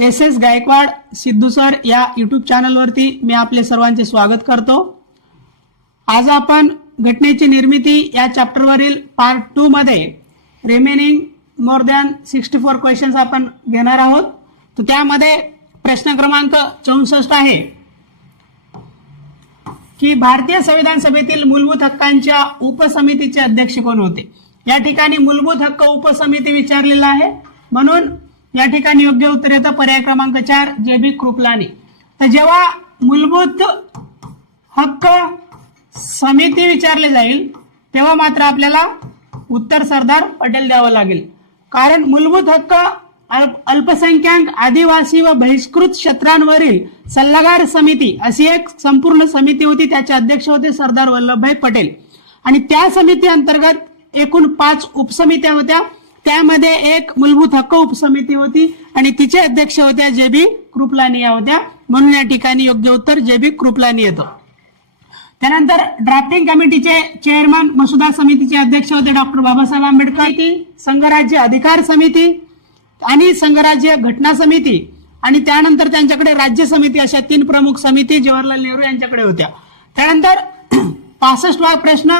S S Gaikwad Sidhu sir या YouTube चॅनलवरती मी आपले सर्वांचे स्वागत करतो। आज आपण घटनेची निर्मिती या चॅप्टरवरील पार्ट 2 मध्ये रिमेनिंग मोर दॅन 64 क्वेश्चन्स आपण घेणार आहोत। तर त्यामध्ये प्रश्न क्रमांक 64 आहे की भारतीय संविधान सभेतील मूलभूत हक्कांच्या उपसमितीचे अध्यक्ष कोण होते। या ठिकाणी मूलभूत हक्क उपसमिती विचारलेला आहे, म्हणून या ठिकाणी योग्य उत्तर येतं पर्याय क्रमांक 4 जे.बी. कृपलानी। तर जेव्हा मूलभूत हक्क समिती विचारले जाईल तेव्हा मात्र आपल्याला उत्तर सरदार पटेल द्यावं लागेल, कारण मूलभूत हक्क अल्पसंख्याक आदिवासी व बहिष्कृत क्षेत्रांवरील सल्लागार समिती अशी एक संपूर्ण समिती होती, त्याचे अध्यक्ष होते सरदार वल्लभभाई पटेल। आणि त्या समिती अंतर्गत एकूण 5 उपसमित्या होत्या, त्यामध्ये एक मूलभूत हक्क उपसमिती होती आणि तिचे अध्यक्ष होत्या जे.बी. कृपलानी या होत्या, म्हणून या ठिकाणी योग्य उत्तर जे.बी. कृपलानी येतं। त्यानंतर ड्राफ्टिंग कमिटीचे चेअरमन मसुदा समितीचे अध्यक्ष होते डॉक्टर बाबासाहेब आंबेडकर। संघराज्य अधिकार समिती आणि संघराज्य घटना समिती आणि त्यानंतर त्यांच्याकडे राज्य समिती अशा 3 प्रमुख समिती जवाहरलाल नेहरू यांच्याकडे होत्या। त्यानंतर 65वा प्रश्न,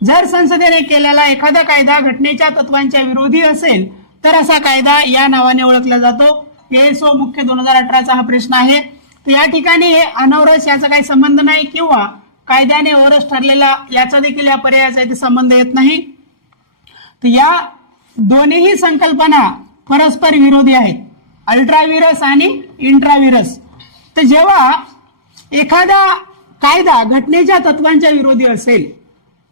जर संसदेने केलेला एखादा कायदा घटनेच्या तत्वांच्या विरोधी असेल तर असा कायदा या नावाने ओळखला जातो। एएसओ मुख्य 2018चा हा प्रश्न आहे। तर या ठिकाणी हे अनौरस याचा काही संबंध नाही किंवा कायद्याने ओरस ठरलेला याचा देखील या पर्यायाचा इथे संबंध येत नाही। तर या दोन्ही संकल्पना परस्पर विरोधी आहेत, अल्ट्राव्हिरस आणि इंट्राव्हिरस। तर जेव्हा एखादा कायदा घटनेच्या तत्वांच्या विरोधी असेल,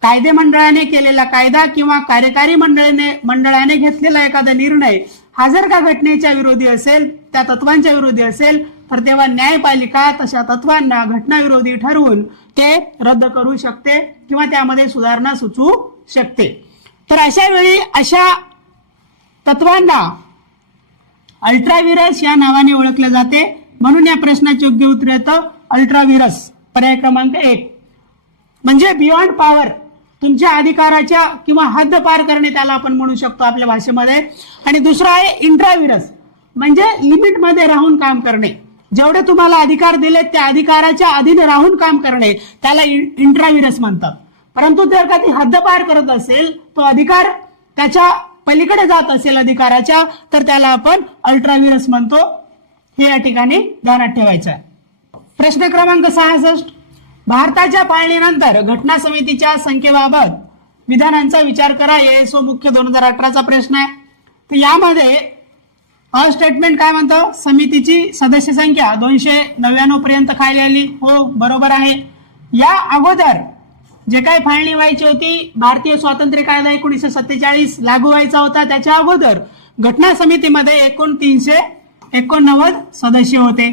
कायदे मंडळाने केलेला कायदा किंवा कार्यकारी मंडळाने घेतलेला एखादा निर्णय हा जर का घटनेच्या विरोधी असेल, त्या तत्वांच्या विरोधी असेल, तर तेव्हा न्यायपालिका तशा तत्वांना घटनाविरोधी ठरवून ते रद्द करू शकते किंवा त्यामध्ये सुधारणा सुचवू शकते। तर अशा वेळी अशा तत्वांना अल्ट्राव्हिरस या नावाने ओळखले जाते, म्हणून या प्रश्नाचे योग्य उत्तर येतं अल्ट्राव्हिरस, पर्याय क्रमांक 1। म्हणजे बियॉन्ड पॉवर, तुमच्या अधिकाराच्या किंवा हद्द पार करणे त्याला आपण म्हणू शकतो आपल्या भाषेमध्ये। आणि दुसरा आहे इंट्राव्हिरस, म्हणजे लिमिट मध्ये राहून काम करणे, जेवढे तुम्हाला अधिकार दिले त्या अधिकाराच्या अधीन राहून काम करणे त्याला इंट्राव्हिरस म्हणतात। परंतु जर का ती हद्द पार करत असेल, तो अधिकार त्याच्या पलीकडे जात असेल अधिकाराच्या, तर त्याला आपण अल्ट्राव्हिरस म्हणतो। हे या ठिकाणी ध्यानात ठेवायचं आहे। प्रश्न क्रमांक 66, भारताच्या फाळणीनंतर घटना समितीच्या संख्येबाबत विधानांचा विचार करा। एएसओ मुख्य 2018चा प्रश्न आहे। तर यामध्ये अ स्टेटमेंट काय म्हणतं, समितीची सदस्य संख्या 299 पर्यंत खाली आली। हो, बरोबर आहे। या अगोदर जे काही फाळणी व्हायची होती, भारतीय स्वातंत्र्य कायदा 1947 लागू व्हायचा होता, त्याच्या अगोदर घटना समितीमध्ये एकूण 389 सदस्य होते।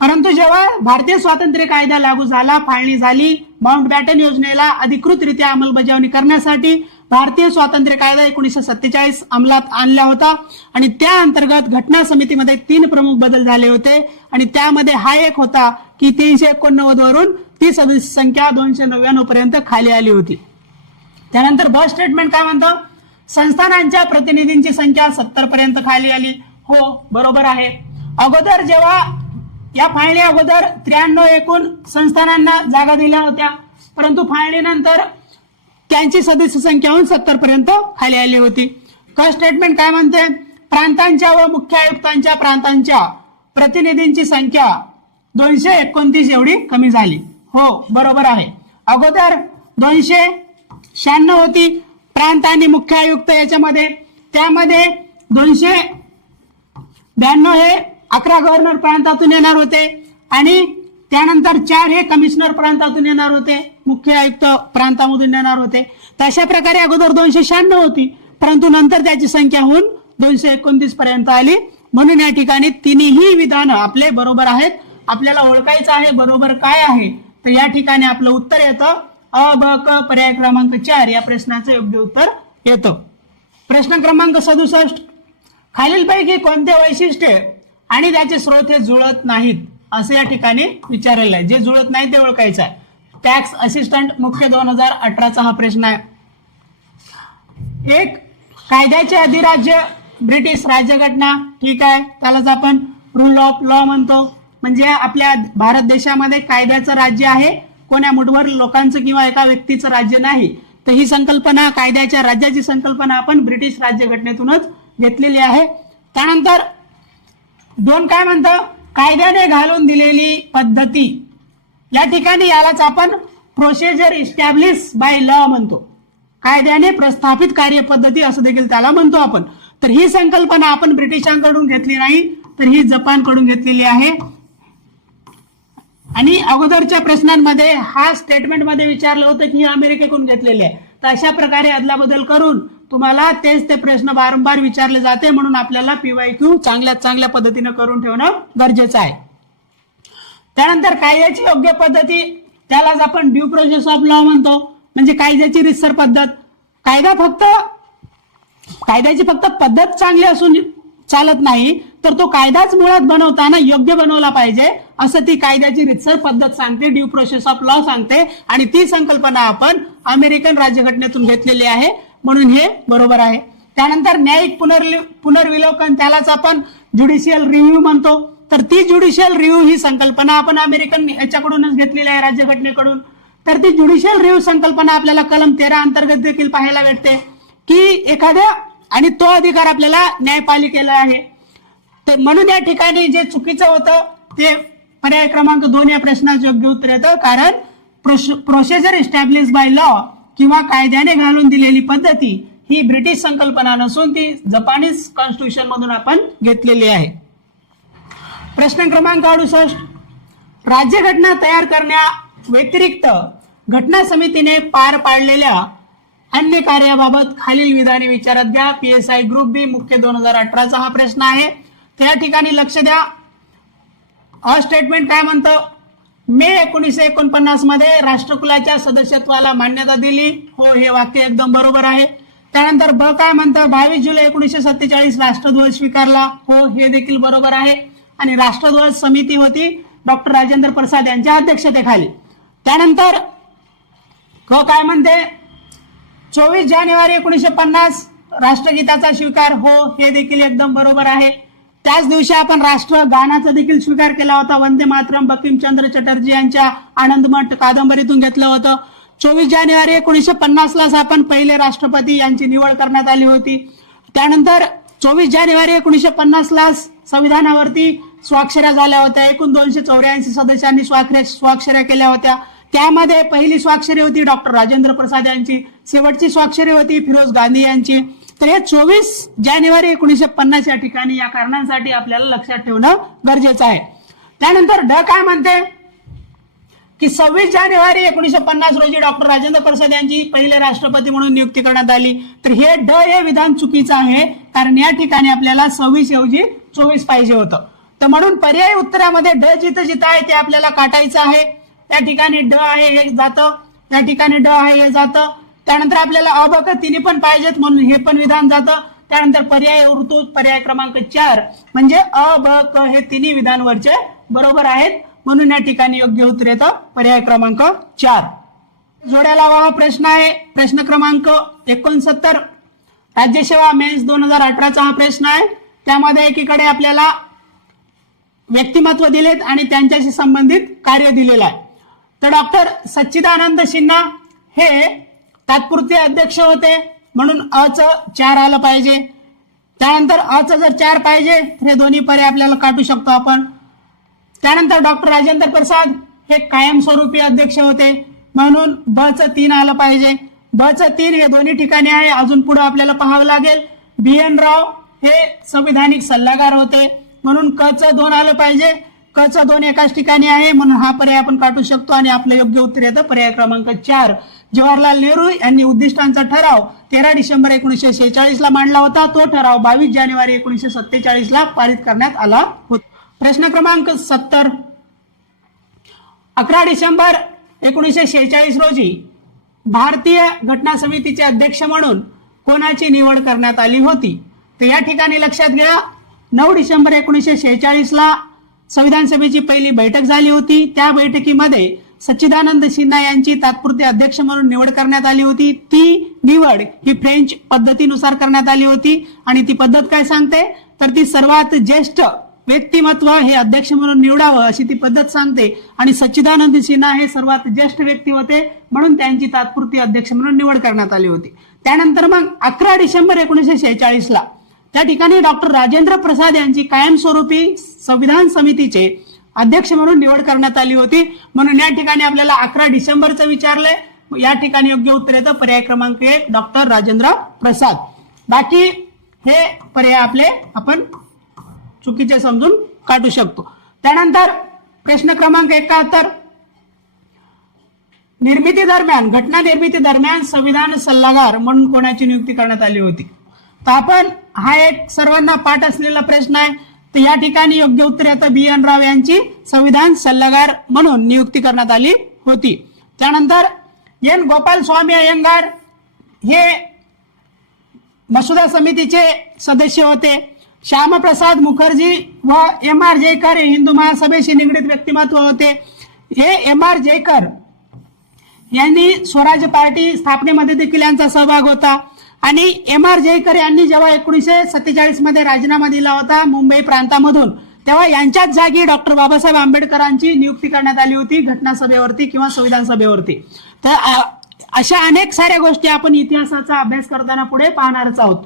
परंतु जेव्हा भारतीय स्वातंत्र्य कायदा लागू झाला, फाळणी झाली, माउंटबॅटन योजनेला अधिकृतरित्या अंमलबजावणी करण्यासाठी भारतीय स्वातंत्र्य कायदा 1947 अंमलात आणला होता आणि त्या अंतर्गत घटना समितीमध्ये 3 प्रमुख बदल झाले होते आणि त्यामध्ये हा एक होता की 389 वरून ती सदस्य संख्या 299 पर्यंत खाली आली होती। त्यानंतर ब स्टेटमेंट काय म्हणतं, संस्थानांच्या प्रतिनिधींची संख्या 70 पर्यंत खाली आली। हो, बरोबर आहे। अगोदर जेव्हा या फाळणी अगोदर 93 एकूण संस्थानांना जागा दिल्या होत्या, परंतु फाळणीनंतर त्यांची सदस्य संख्या 70 पर्यंत खाली आली होती। क स्टेटमेंट काय म्हणते, प्रांतांच्या व मुख्य आयुक्तांच्या प्रांतांच्या प्रतिनिधींची संख्या 229 एवढी कमी झाली। हो, बरोबर आहे। अगोदर 296 होती प्रांत आणि मुख्य आयुक्त याच्यामध्ये, त्यामध्ये 292 हे 11 गव्हर्नर प्रांतातून येणार होते आणि त्यानंतर 4 हे कमिशनर प्रांतातून येणार होते, मुख्य आयुक्त प्रांतामधून येणार होते। तर अशा प्रकारे अगोदर 296 होती, परंतु नंतर त्याची संख्या होऊन 229 पर्यंत आली। म्हणून या ठिकाणी तिन्ही विधानं आपले बरोबर आहेत। आपल्याला ओळखायचं आहे बरोबर काय आहे, तर या ठिकाणी आपलं उत्तर येतं अ ब क, पर्याय क्रमांक 4 या प्रश्नाचं योग्य उत्तर येतं। प्रश्न क्रमांक 67, खालीलपैकी कोणते वैशिष्ट्य आणि त्याचे स्रोत हे जुळत नाहीत असं या ठिकाणी विचारलेलं आहे। जे जुळत नाही ते ओळखायचं आहे। टॅक्स असिस्टंट मुख्य 2018चा हा प्रश्न आहे। एक, कायद्याचे अधिराज्य ब्रिटिश राज्यघटना, ठीक आहे, त्यालाच आपण रूल ऑफ लॉ म्हणतो, म्हणजे आपल्या भारत देशामध्ये कायद्याचं राज्य आहे, कोण्या मुठभर लोकांचं किंवा एका व्यक्तीचं राज्य नाही. तर ही संकल्पना, कायद्याच्या राज्याची संकल्पना आपण ब्रिटिश राज्यघटनेतूनच घेतलेली आहे. त्यानंतर 2 काय म्हणतं, कायद्याने घालून दिलेली पद्धती. या ठिकाणी यालाच आपण प्रोसिजर इस्टॅब्लिश बाय लॉ म्हणतो, कायद्याने प्रस्थापित कार्यपद्धती असं देखील त्याला म्हणतो आपण. तर ही संकल्पना आपण ब्रिटिशांकडून घेतली नाही, तर ही जपानकडून घेतलेली आहे. आणि अगोदरच्या प्रश्नांमध्ये हा स्टेटमेंटमध्ये विचारलं होतं की ही अमेरिकेकडून घेतलेली आहे. तर अशा प्रकारे अदलाबदल करून तुम्हाला तेच ते प्रश्न वारंवार विचारले जाते, म्हणून आपल्याला PYQ चांगल्या पद्धतीने करून ठेवणं गरजेचं आहे. त्यानंतर कायद्याची योग्य पद्धती, त्यालाच आपण ड्यू प्रोसेस ऑफ लॉ म्हणतो, म्हणजे कायद्याची रीतसर पद्धत. कायद्याची फक्त पद्धत चांगली असून चालत नाही, तर तो कायदाच मुळात बनवताना योग्य बनवला पाहिजे, असं ती कायद्याची रीतसर पद्धत सांगते, ड्यू प्रोसेस ऑफ लॉ सांगते. आणि ती संकल्पना आपण अमेरिकन राज्यघटनेतून घेतलेली आहे, म्हणून हे बरोबर आहे. त्यानंतर न्यायिक पुनर्विलोकन, त्यालाच आपण ज्युडिशियल रिव्ह्यू म्हणतो. तर ती ज्युडिशियल रिव्ह्यू ही संकल्पना आपण अमेरिकन याच्याकडूनच घेतलेली आहे, राज्यघटनेकडून. तर ती ज्युडिशियल रिव्ह्यू संकल्पना आपल्याला कलम 13 अंतर्गत देखील पाहायला भेटते की एखाद्या, आणि तो अधिकार आपल्याला न्यायपालिकेला आहे. तर म्हणून या ठिकाणी जे चुकीचं होतं ते पर्याय क्रमांक 2 या प्रश्नाचं योग्य उत्तर येतं, कारण प्रोसिजर इस्टॅब्लिश बाय लॉ किंवा कायद्याने घालून दिलेली पद्धती ही ब्रिटिश संकल्पना नसून ती जपानीज कॉन्स्टिट्यूशन मधून आपण घेतलेली आहे. प्रश्न क्रमांक 68, राज्यघटना तयार करण्या व्यतिरिक्त घटना समितीने पार पाडलेल्या अन्य कार्याबाबत खालील विधाने विचारात घ्या. PSI ग्रुप बी मुख्य 2018चा हा प्रश्न आहे. त्या ठिकाणी लक्ष द्या. स्टेटमेंट काय म्हणतं, मे 1949 मध्ये राष्ट्रकुलाच्या सदस्यत्वाला मान्यता दिली. हो, हे वाक्य एकदम बरोबर आहे. त्यानंतर ब काय म्हणतं, 22 जुलै 1947 राष्ट्रध्वज स्वीकारला. हो, हे देखील बरोबर आहे. आणि राष्ट्रध्वज समिती होती डॉक्टर राजेंद्र प्रसाद यांच्या अध्यक्षतेखाली. त्यानंतर क काय म्हणते, 24 जानेवारी 1950 राष्ट्रगीताचा स्वीकार. हो, हे देखील एकदम बरोबर आहे. त्याच दिवशी आपण राष्ट्रगानाचा देखील स्वीकार केला होता. वंदे मातरम बंकिमचंद्र चटर्जी यांच्या आनंदमठ कादंबरीतून घेतलं होतं. 24 जानेवारी 1950 आपण पहिले राष्ट्रपती यांची निवड करण्यात आली होती. त्यानंतर 24 जानेवारी 1950 संविधानावरती स्वाक्षऱ्या झाल्या होत्या. एकूण 284 सदस्यांनी स्वाक्षऱ्या केल्या होत्या. त्यामध्ये पहिली स्वाक्षरी होती डॉक्टर राजेंद्र प्रसाद यांची, शेवटची स्वाक्षरी होती फिरोज गांधी यांची. तर हे 24 जानेवारी 1950 या ठिकाणी या कारणांसाठी आपल्याला लक्षात ठेवणं गरजेचं आहे. त्यानंतर ड काय म्हणते की 26 जानेवारी 1950 रोजी डॉक्टर राजेंद्र प्रसाद यांची पहिले राष्ट्रपती म्हणून नियुक्ती करण्यात आली. तर हे ड हे विधान चुकीचं आहे, कारण या ठिकाणी आपल्याला 26 ऐवजी 24 पाहिजे होतं. तर म्हणून पर्यायी उत्तरामध्ये ड जिथं जिथं आहे ते आपल्याला काटायचं आहे. त्या ठिकाणी ड आहे हे जातं, त्या ठिकाणी ड आहे हे जातं. त्यानंतर आपल्याला अ ब क तिन्ही पण पाहिजेत, म्हणून हे पण विधान जातं. त्यानंतर पर्याय ऋतू पर्याय क्रमांक 4 म्हणजे अ ब क हे तिन्ही विधानवरचे बरोबर आहेत, म्हणून या ठिकाणी योग्य उत्तर येतं पर्याय क्रमांक 4. जोड्या लावा हा प्रश्न आहे. प्रश्न क्रमांक 69 राज्यसेवा मेन्स 2018चा हा प्रश्न आहे. त्यामध्ये एकीकडे आपल्याला व्यक्तिमत्व दिलेत आणि त्यांच्याशी संबंधित कार्य दिलेलं आहे. तर डॉक्टर सच्चिदानंद सिन्हा हे तात्पुरते अध्यक्ष होते, म्हणून अचं 4 आलं पाहिजे. त्यानंतर अचं जर 4 पाहिजे तर हे दोन्ही पर्याय आपल्याला काटू शकतो आपण. त्यानंतर डॉक्टर राजेंद्र प्रसाद हे कायमस्वरूपी अध्यक्ष होते, म्हणून बचं 3 आलं पाहिजे. बचं 3 हे दोन्ही ठिकाणी आहे. अजून पुढे आपल्याला पाहावं लागेल. BN राव हे संविधानिक सल्लागार होते, म्हणून कचं 2 आलं पाहिजे. कचं 2 एकाच ठिकाणी आहे, म्हणून हा पर्याय आपण काटू शकतो आणि आपलं योग्य उत्तर येतं पर्याय क्रमांक 4. जवाहरलाल नेहरू यांनी उद्दिष्टांचा ठराव 13 डिसेंबर 1946 मांडला होता. तो ठराव 22 जानेवारी 1947 पारित करण्यात आला होता. प्रश्न क्रमांक 70, 11 डिसेंबर 1946 रोजी भारतीय घटना समितीचे अध्यक्ष म्हणून कोणाची निवड करण्यात आली होती? तर या ठिकाणी लक्षात घ्या, 9 डिसेंबर 1946 संविधान सभेची पहिली बैठक झाली होती. त्या बैठकीमध्ये सच्चिदानंद सिन्हा यांची तात्पुरते अध्यक्ष म्हणून निवड करण्यात आली होती. ती निवड ही फ्रेंच पद्धतीनुसार करण्यात आली होती आणि ती पद्धत काय सांगते, तर ती सर्वात ज्येष्ठ व्यक्तिमत्व हे अध्यक्ष म्हणून निवडावं अशी ती पद्धत सांगते आणि सच्चिदानंद सिन्हा हे सर्वात ज्येष्ठ व्यक्ती होते म्हणून त्यांची तात्पुरती अध्यक्ष म्हणून निवड करण्यात आली होती. त्यानंतर मग 11 डिसेंबर 1946 त्या ठिकाणी डॉक्टर राजेंद्र प्रसाद यांची कायमस्वरूपी संविधान समितीचे अध्यक्ष म्हणून निवड करण्यात आली होती. म्हणून या ठिकाणी आपल्याला 11 डिसेंबरचं विचारलंय. या ठिकाणी योग्य उत्तर येतं पर्याय क्रमांक 1 डॉक्टर राजेंद्र प्रसाद. बाकी हे पर्याय आपले आपण चुकीचे समजून काढू शकतो. त्यानंतर प्रश्न क्रमांक 71 निर्मिती दरम्यान घटना निर्मिती दरम्यान संविधान सल्लागार म्हणून कोणाची नियुक्ती करण्यात आली होती. तर आपण हा एक सर्वांना पाठ असलेला प्रश्न आहे. तर या ठिकाणी योग्य उत्तर येतं BN राव यांची संविधान सल्लागार म्हणून नियुक्ती करण्यात आली होती. त्यानंतर N गोपाल स्वामी अय्यंगार हे मसुदा समितीचे सदस्य होते. श्यामप्रसाद मुखर्जी व MR जयकर हे हिंदू महासभेशी निगडीत व्यक्तिमत्व होते. हे MR जयकर यांनी स्वराज्य पार्टी स्थापनेमध्ये देखील यांचा सहभाग होता आणि MR जयकर यांनी जेव्हा 1947 मध्ये राजीनामा दिला होता मुंबई प्रांतामधून तेव्हा यांच्याच जागी डॉक्टर बाबासाहेब आंबेडकरांची नियुक्ती करण्यात आली होती घटना सभेवरती किंवा संविधान सभेवरती. तर अशा अनेक साऱ्या गोष्टी आपण इतिहासाचा अभ्यास करताना पुढे पाहणारच आहोत.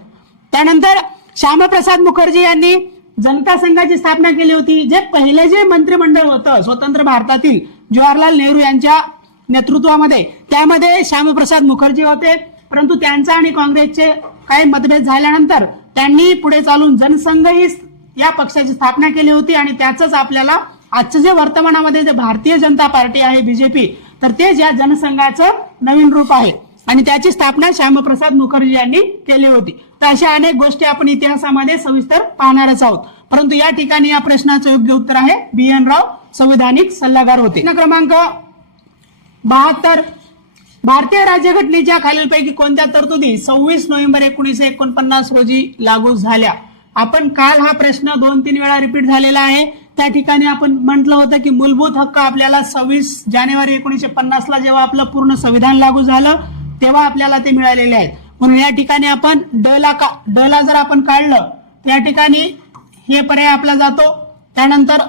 त्यानंतर श्यामप्रसाद मुखर्जी यांनी जनता संघाची स्थापना केली होती. जे पहिले जे मंत्रिमंडळ होतं स्वतंत्र भारतातील जवाहरलाल नेहरू यांच्या नेतृत्वामध्ये त्यामध्ये श्यामप्रसाद मुखर्जी होते. परंतु त्यांचा आणि काँग्रेसचे काही मतभेद झाल्यानंतर त्यांनी पुढे चालून जनसंघ ही या पक्षाची स्थापना केली होती आणि त्याच आपल्याला आजचं जे वर्तमानामध्ये जे भारतीय जनता पार्टी आहे BJP तर ते ज्या जनसंघाचं नवीन रूप आहे आणि त्याची स्थापना श्यामप्रसाद मुखर्जी यांनी केली होती. तर अशा अनेक गोष्टी आपण इतिहासामध्ये सविस्तर पाहणारच आहोत. परंतु या ठिकाणी या प्रश्नाचं योग्य उत्तर आहे BN राव संविधानिक सल्लागार होते. प्रश्न क्रमांक 72 भारतीय राज्यघटनेच्या खालीलपैकी कोणत्या तरतुदी 26 नोव्हेंबर 1949 रोजी लागू झाल्या. आपण काल हा प्रश्न 2-3 वेळा रिपीट झालेला आहे. त्या ठिकाणी आपण म्हटलं होतं की मूलभूत हक्क आपल्याला 26 जानेवारी 1950 जेव्हा आपलं पूर्ण संविधान लागू झालं तेव्हा आपल्याला ते मिळालेले आहेत. म्हणून या ठिकाणी आपण ड ला जर आपण काढलं तर या ठिकाणी हे पर्याय आपला जातो. त्यानंतर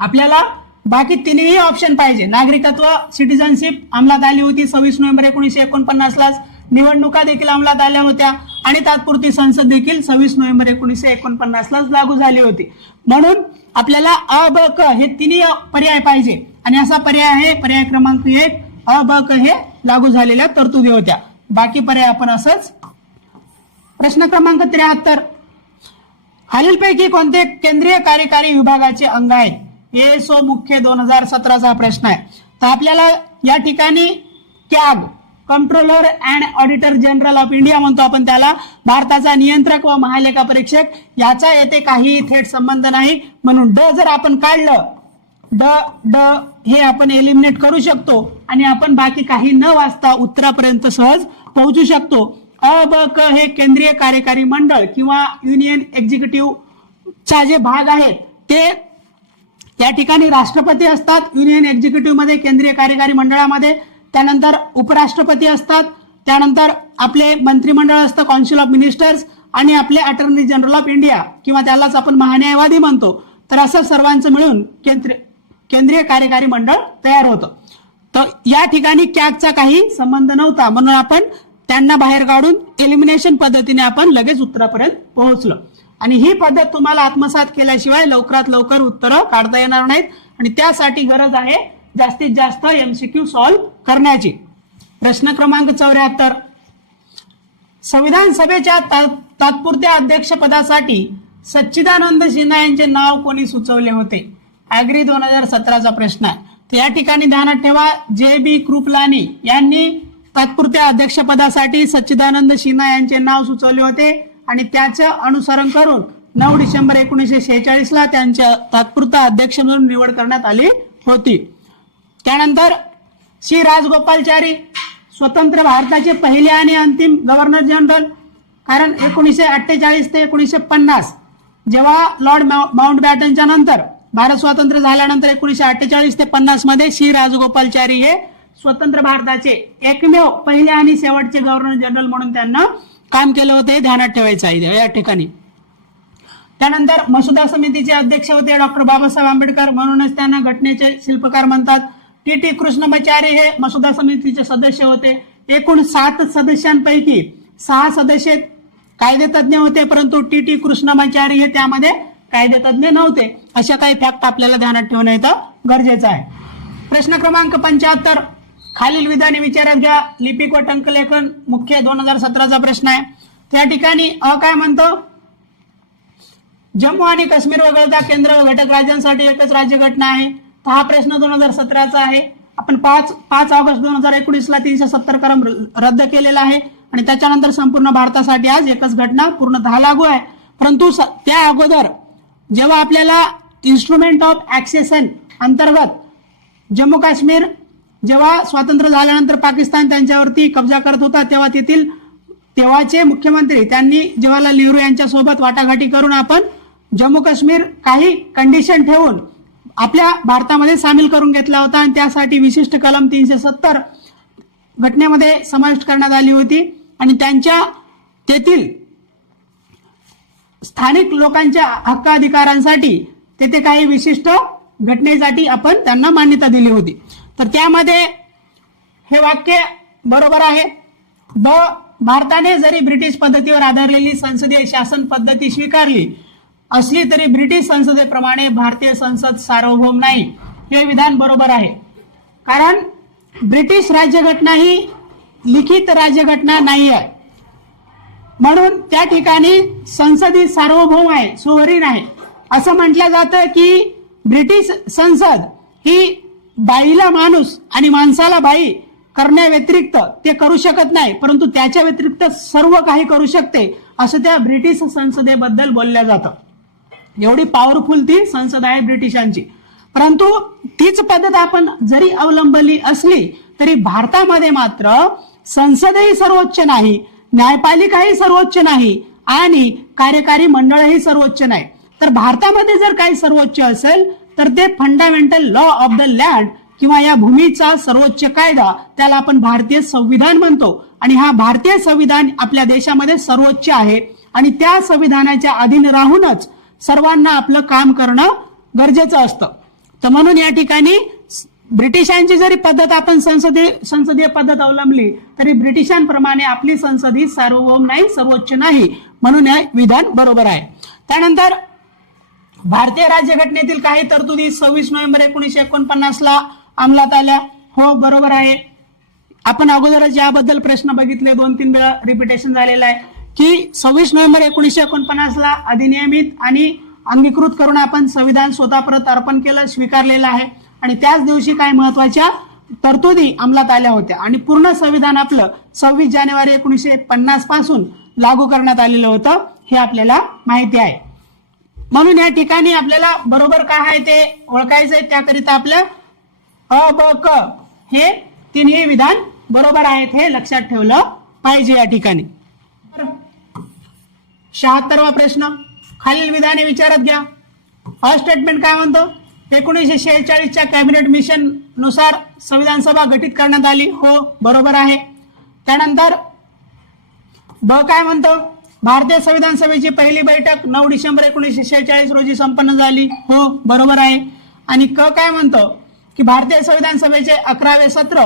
आपल्याला बाकी तिन्ही ऑप्शन पाहिजे. नागरिकत्व सिटिझनशिप अंमलात आली होती 26 नोव्हेंबर 1949 निवडणुका देखील अंमलात आल्या होत्या आणि तात्पुरती संसद देखील 26 नोव्हेंबर 1949 लागू झाली होती. म्हणून आपल्याला अ ब क हे तिन्ही पर्याय पाहिजे आणि असा पर्याय आहे पर्याय क्रमांक 1 अ ब क हे लागू झालेल्या तरतुदी होत्या. बाकी पर्याय आपण असंच. प्रश्न क्रमांक 73 खालीलपैकी कोणते केंद्रीय कार्यकारी विभागाचे अंग आहेत. ASO मुख्य 2017 हा प्रश्न आहे. तर आपल्याला या ठिकाणी CAG controller and auditor general of India म्हणतो आपण त्याला. भारताचा नियंत्रक व महालेखा परीक्षक याचा येथे काही थेट संबंध नाही. म्हणून ड जर आपण काढलं ड हे आपण एलिमिनेट करू शकतो आणि आपण बाकी काही न वाचता उत्तरापर्यंत सहज पोहोचू शकतो. अ ब क हे केंद्रीय कार्यकारी मंडळ किंवा युनियन एक्झिक्युटिव्ह चा जे भाग आहेत ते या ठिकाणी राष्ट्रपती असतात युनियन एक्झिक्युटिव्ह मध्ये केंद्रीय कार्यकारी मंडळामध्ये. त्यानंतर उपराष्ट्रपती असतात. त्यानंतर आपले मंत्रिमंडळ असतं काउन्सिल ऑफ मिनिस्टर्स आणि आपले अटर्नी जनरल ऑफ इंडिया किंवा त्यालाच आपण महान्यायवादी म्हणतो. तर असं सर्वांचं मिळून केंद्रीय कार्यकारी मंडळ तयार होतं. तर या ठिकाणी कॅगचा काही संबंध नव्हता म्हणून आपण त्यांना बाहेर काढून एलिमिनेशन पद्धतीने आपण लगेच उत्तरापर्यंत पोहोचलो. आणि ही पद्धत तुम्हाला आत्मसात केल्याशिवाय लवकरात लवकर उत्तरं काढता येणार नाहीत आणि त्यासाठी गरज आहे जास्तीत जास्त MCQ सॉल्व्ह करण्याची. प्रश्न क्रमांक 74 संविधान सभेच्या तात्पुरत्या अध्यक्षपदासाठी सच्चिदानंद सिन्हा यांचे नाव कोणी सुचवले होते. ऍग्री 2017चा प्रश्न आहे. तर या ठिकाणी ध्यानात ठेवा JB कृपलानी यांनी तात्पुरत्या अध्यक्षपदासाठी सच्चिदानंद सिन्हा यांचे नाव सुचवले होते आणि त्याचं अनुसरण करून 9 डिसेंबर 1946 त्यांच्या तात्पुरता अध्यक्ष म्हणून निवड करण्यात आली होती. त्यानंतर श्री राजगोपालचारी स्वतंत्र भारताचे पहिले आणि अंतिम गव्हर्नर जनरल. कारण 1948 ते 1950 जेव्हा लॉर्ड माउंटबॅटनच्या नंतर भारत स्वतंत्र झाल्यानंतर 1948 ते 50 मध्ये श्री राजगोपालचारी हे स्वतंत्र भारताचे एकमेव पहिले आणि शेवटचे गव्हर्नर जनरल म्हणून त्यांना काम केलं होते. ध्यानात ठेवायचं आहे या ठिकाणी. त्यानंतर मसुदा समितीचे अध्यक्ष होते डॉक्टर बाबासाहेब आंबेडकर, म्हणूनच त्यांना घटनेचे शिल्पकार म्हणतात. टी कृष्णमाचार्य हे मसुदा समितीचे सदस्य होते. एकूण 7 सदस्यांपैकी 6 सदस्य कायदेतज्ञ होते, परंतु टी कृष्णमाचार्य हे त्यामध्ये कायदेतज्ञ नव्हते. अशा काही फॅक्ट आपल्याला ध्यानात ठेवणं येतं गरजेचं आहे. प्रश्न क्रमांक 75 खालील विधाने विचारात घ्या. लिपिक व टंकलेखन मुख्य 2017चा प्रश्न आहे. त्या ठिकाणी काय म्हणतो, जम्मू आणि काश्मीर वगळता केंद्र व घटक राज्यांसाठी एकच राज्यघटना आहे. तर हा प्रश्न 2017चा आहे. आपण 5 ऑगस्ट 2019ला 370 कलम रद्द केलेला आहे आणि त्याच्यानंतर संपूर्ण भारतासाठी आज एकच घटना पूर्णतः लागू आहे. परंतु त्या अगोदर जेव्हा आपल्याला इन्स्ट्रुमेंट ऑफ ऍक्सेशन अंतर्गत जम्मू काश्मीर जेव्हा स्वातंत्र्य झाल्यानंतर पाकिस्तान त्यांच्यावरती कब्जा करत होता, तेव्हा तेथील तेव्हाचे मुख्यमंत्री त्यांनी जवाहरलाल नेहरू यांच्या सोबत वाटाघाटी करून आपण जम्मू काश्मीर काही कंडिशन ठेवून आपल्या भारतामध्ये सामील करून घेतला होता आणि त्यासाठी विशिष्ट कलम 370 घटनेमध्ये समाविष्ट करण्यात आली होती आणि त्यांच्या तेथील स्थानिक लोकांच्या हक्क अधिकारांसाठी तेथे काही विशिष्ट घटनेसाठी आपण त्यांना मान्यता दिली होती. तर त्यामध्ये हे वाक्य बरोबर आहे. भारताने जरी ब्रिटिश पद्धतीवर आधारलेली संसदीय शासन पद्धती स्वीकारली असली तरी ब्रिटिश संसदेप्रमाणे भारतीय संसद सार्वभौम नाही, हे विधान बरोबर आहे. कारण ब्रिटिश राज्यघटना ही लिखित राज्यघटना नाही आहे, म्हणून त्या ठिकाणी संसद ही सार्वभौम आहे, सोव्हरीन आहे. असं म्हटलं जातं की ब्रिटिश संसद ही बाईला माणूस आणि माणसाला बाई करण्या व्यतिरिक्त ते करू शकत नाही, परंतु त्याच्या व्यतिरिक्त सर्व काही करू शकते, असं त्या ब्रिटिश संसदेबद्दल बोललं जातं. एवढी पॉवरफुल ती संसद आहे ब्रिटिशांची. परंतु तीच पद्धत आपण जरी अवलंबली असली तरी भारतामध्ये मात्र संसदही सर्वोच्च नाही, न्यायपालिकाही सर्वोच्च नाही आणि कार्यकारी मंडळही सर्वोच्च नाही. तर भारतामध्ये जर काही सर्वोच्च असेल तर ते fundamental law of the land किंवा या भूमीचा सर्वोच्च कायदा, त्याला आपण भारतीय संविधान म्हणतो. आणि हा भारतीय संविधान आपल्या देशामध्ये सर्वोच्च आहे आणि त्या संविधानाच्या अधीन राहूनच सर्वांना आपलं काम करणं गरजेचं असतं. तर म्हणून या ठिकाणी ब्रिटिशांची जरी पद्धत आपण संसदीय पद्धत अवलंबली तरी ब्रिटिशांप्रमाणे आपली संसद ही सार्वभौम नाही, सर्वोच्च नाही, म्हणून हे विधान बरोबर आहे. त्यानंतर भारतीय राज्यघटनेतील काही तरतुदी 26 नोव्हेंबर 1949ला अंमलात आल्या. हो, बरोबर आहे. आपण अगोदरच याबद्दल प्रश्न बघितले, 2-3 वेळा रिपिटेशन झालेला आहे की 26 नोव्हेंबर 1949ला अधिनियमित आणि अंगीकृत करून आपण संविधान स्वतः परत अर्पण केलं, स्वीकारलेलं आहे. आणि त्याच दिवशी काही महत्वाच्या तरतुदी अंमलात आल्या होत्या आणि पूर्ण संविधान आपलं 26 जानेवारी 1950 पासून लागू करण्यात आलेलं होतं, हे आपल्याला माहिती आहे. म्हणून या ठिकाणी आपल्याला बरोबर काय आहे ते ओळखायचंय. त्याकरिता आपलं अ, ब, क हे तिन्ही विधान बरोबर आहेत, हे लक्षात ठेवलं पाहिजे. या ठिकाणी 76वा प्रश्न खालील विधाने विचारात घ्या. हा स्टेटमेंट काय म्हणतो, 1946च्या कॅबिनेट मिशन नुसार संविधान सभा गठीत करण्यात आली. हो, बरोबर आहे. त्यानंतर ब काय म्हणतो, भारतीय संविधान सभेची पहिली बैठक 9 डिसेंबर 1946 रोजी संपन्न झाली. हो, बरोबर आहे. आणि क काय म्हणतो की भारतीय संविधान सभेचे 11वे सत्र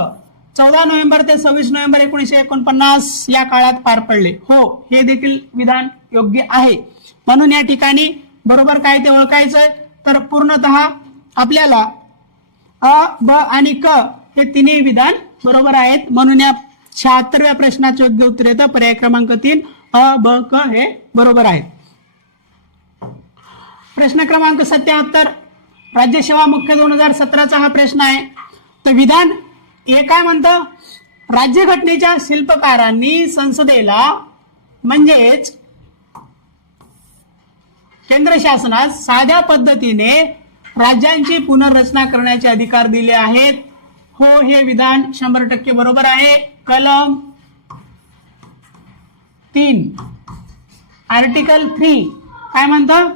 14 नोव्हेंबर ते 26 नोव्हेंबर 1949 या काळात पार पडले. हो, हे देखील विधान योग्य आहे. म्हणून या ठिकाणी बरोबर काय ते ओळखायचंय. तर पूर्णतः आपल्याला अ, ब आणि क हे तिन्ही विधान बरोबर आहेत. म्हणून या 76व्या प्रश्नाचे योग्य उत्तर येतं पर्याय क्रमांक 3 अ, ब, क हे बरोबर आहे. प्रश्न क्रमांक 77 राज्यसेवा मुख्य 2017चा हा प्रश्न आहे. तर विधान हे काय म्हणतं, राज्यघटनेच्या शिल्पकारांनी संसदेला म्हणजेच केंद्र शासनास साध्या पद्धतीने राज्यांची पुनर्रचना करण्याचे अधिकार दिले आहेत. हो, हे विधान 100% बरोबर आहे. कलम 3 आर्टिकल 3 काय म्हणतं,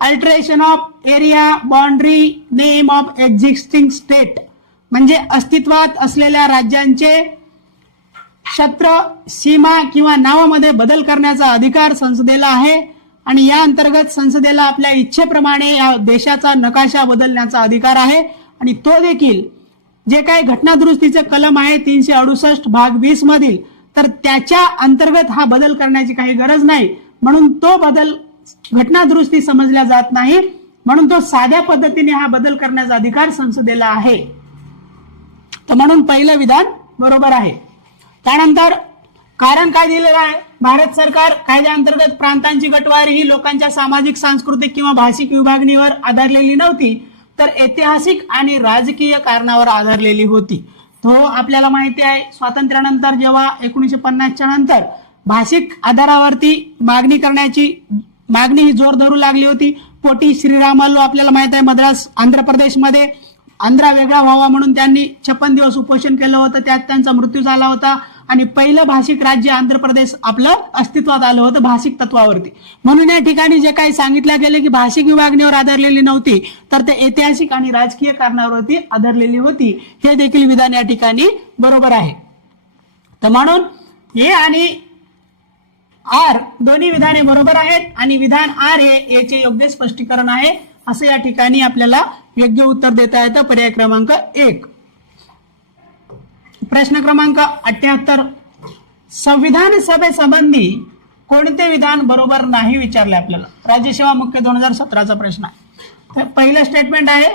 alteration of area boundary name of existing state, म्हणजे अस्तित्वात असलेल्या राज्यांचे क्षेत्र, सीमा किंवा नावामध्ये बदल करण्याचा अधिकार संसदेला आहे. आणि या अंतर्गत संसदेला आपल्या इच्छेप्रमाणे या देशाचा नकाशा बदलण्याचा अधिकार आहे आणि तो देखील जे काही घटना दुरुस्तीचे कलम आहे 368 भाग 20 मधील, तर त्याच्या अंतर्गत हा बदल करण्याची काही गरज नाही, म्हणून तो बदल घटना दुरुस्ती समजला जात नाही, म्हणून तो साध्या पद्धतीने हा बदल करण्याचा अधिकार संसदेला आहे. तर म्हणून पहिलं विधान बरोबर आहे. त्यानंतर कारण काय दिलेलं आहे, भारत सरकार कायद्याअंतर्गत प्रांतांची गटवारी ही लोकांच्या सामाजिक, सांस्कृतिक किंवा भाषिक विभागणीवर आधारलेली नव्हती, तर ऐतिहासिक आणि राजकीय कारणावर आधारलेली होती. तो आपल्याला माहिती आहे स्वातंत्र्यानंतर जेव्हा 1950च्या नंतर भाषिक आधारावरती मागणी ही जोर धरू लागली होती. पोटी श्रीरामालू आपल्याला माहित आहे मद्रास आंध्र प्रदेशमध्ये आंध्रा वेगळा व्हावा म्हणून त्यांनी 56 दिवस उपोषण केलं होतं, त्यात त्यांचा मृत्यू झाला होता आणि पहिलं भाषिक राज्य आंध्र प्रदेश आपलं अस्तित्वात आलं होतं भाषिक तत्वावरती. म्हणून या ठिकाणी जे काही सांगितलं गेलं की भाषिक विभागणीवर आधारलेली नव्हती, तर ते ऐतिहासिक आणि राजकीय कारणावरती आधारलेली होती, हे देखील विधान या ठिकाणी बरोबर आहे. तर म्हणून ए आणि आर दोन्ही विधाने बरोबर आहेत आणि विधान आर हे एचे योग्य स्पष्टीकरण आहे असं या ठिकाणी आपल्याला योग्य उत्तर देता येतं. पर्याय क्रमांक 1. प्रश्न क्रमांक 78, संविधान सभेसंबंधी कोणते विधान बरोबर नाही विचारले आपल्याला. राज्यसेवा मुख्य 2017चा प्रश्न आहे. तर पहिलं स्टेटमेंट आहे,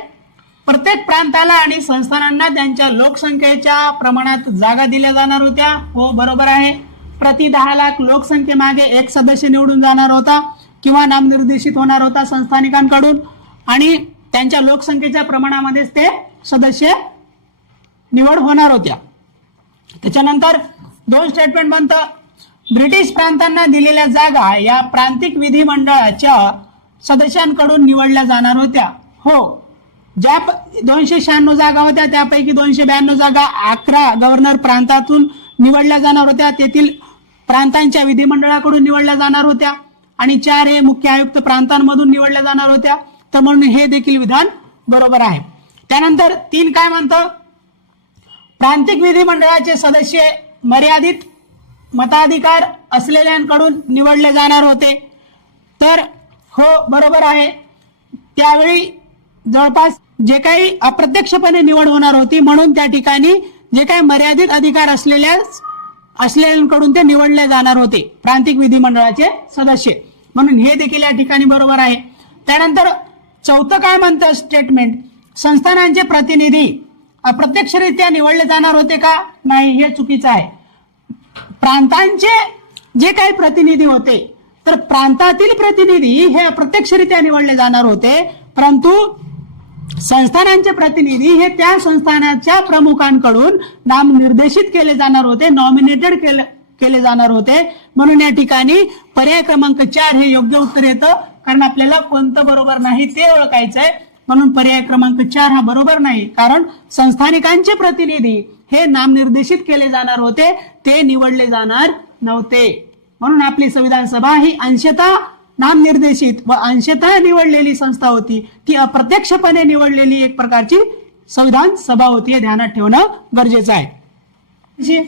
प्रत्येक प्रांताला आणि संस्थानांना त्यांच्या लोकसंख्येच्या प्रमाणात जागा दिल्या जाणार होत्या. हो बरोबर आहे. प्रति 10 लाख लोकसंख्येमागे एक सदस्य निवडून जाणार होता किंवा नामनिर्देशित होणार होता संस्थानिकांकडून आणि त्यांच्या लोकसंख्येच्या प्रमाणामध्येच ते सदस्य निवड होणार होत्या. त्याच्यानंतर 2 स्टेटमेंट बनतं, ब्रिटिश प्रांतांना दिलेल्या जागा या प्रांतिक विधिमंडळाच्या सदस्यांकडून निवडल्या जाणार होत्या. हो, ज्या 296 जागा होत्या त्यापैकी 292 जागा 11 गव्हर्नर प्रांतातून निवडल्या जाणार होत्या, तेथील प्रांतांच्या विधिमंडळाकडून निवडल्या जाणार होत्या आणि 4 हे मुख्य आयुक्त प्रांतांमधून निवडल्या जाणार होत्या. तर म्हणून हे देखील विधान बरोबर आहे. त्यानंतर 3 काय म्हणतं, प्रांतिक विधिमंडळाचे सदस्य मर्यादित मताधिकार असलेल्यांकडून निवडले जाणार होते. तर हो बरोबर आहे. त्यावेळी जवळपास जे काही अप्रत्यक्षपणे निवड होणार होती म्हणून त्या ठिकाणी जे काही मर्यादित अधिकार असलेल्यांकडून ते निवडले जाणार होते प्रांतिक विधिमंडळाचे सदस्य, म्हणून हे देखील या ठिकाणी बरोबर आहे. त्यानंतर 4 काय म्हणतं स्टेटमेंट, संस्थानांचे प्रतिनिधी अप्रत्यक्षरित्या निवडले जाणार होते का, नाही, हे चुकीचं आहे. प्रांतांचे जे काही प्रतिनिधी होते तर प्रांतातील प्रतिनिधी हे अप्रत्यक्षरित्या निवडले जाणार होते, परंतु संस्थानांचे प्रतिनिधी हे त्या संस्थानाच्या प्रमुखांकडून नामनिर्देशित केले जाणार होते, नॉमिनेटेड केले जाणार होते. म्हणून या ठिकाणी पर्याय क्रमांक 4 हे योग्य उत्तर येतं, कारण आपल्याला कोणतं बरोबर नाही ते ओळखायचंय. म्हणून पर्याय क्रमांक 4 हा बरोबर नाही, कारण संस्थानिकांचे प्रतिनिधी हे नामनिर्देशित केले जाणार होते, ते निवडले जाणार नव्हते. म्हणून आपली संविधान सभा ही अंशतः नामनिर्देशित व अंशतः निवडलेली संस्था होती, ती अप्रत्यक्षपणे निवडलेली एक प्रकारची संविधान सभा होती, हे ध्यानात ठेवणं गरजेचं आहे.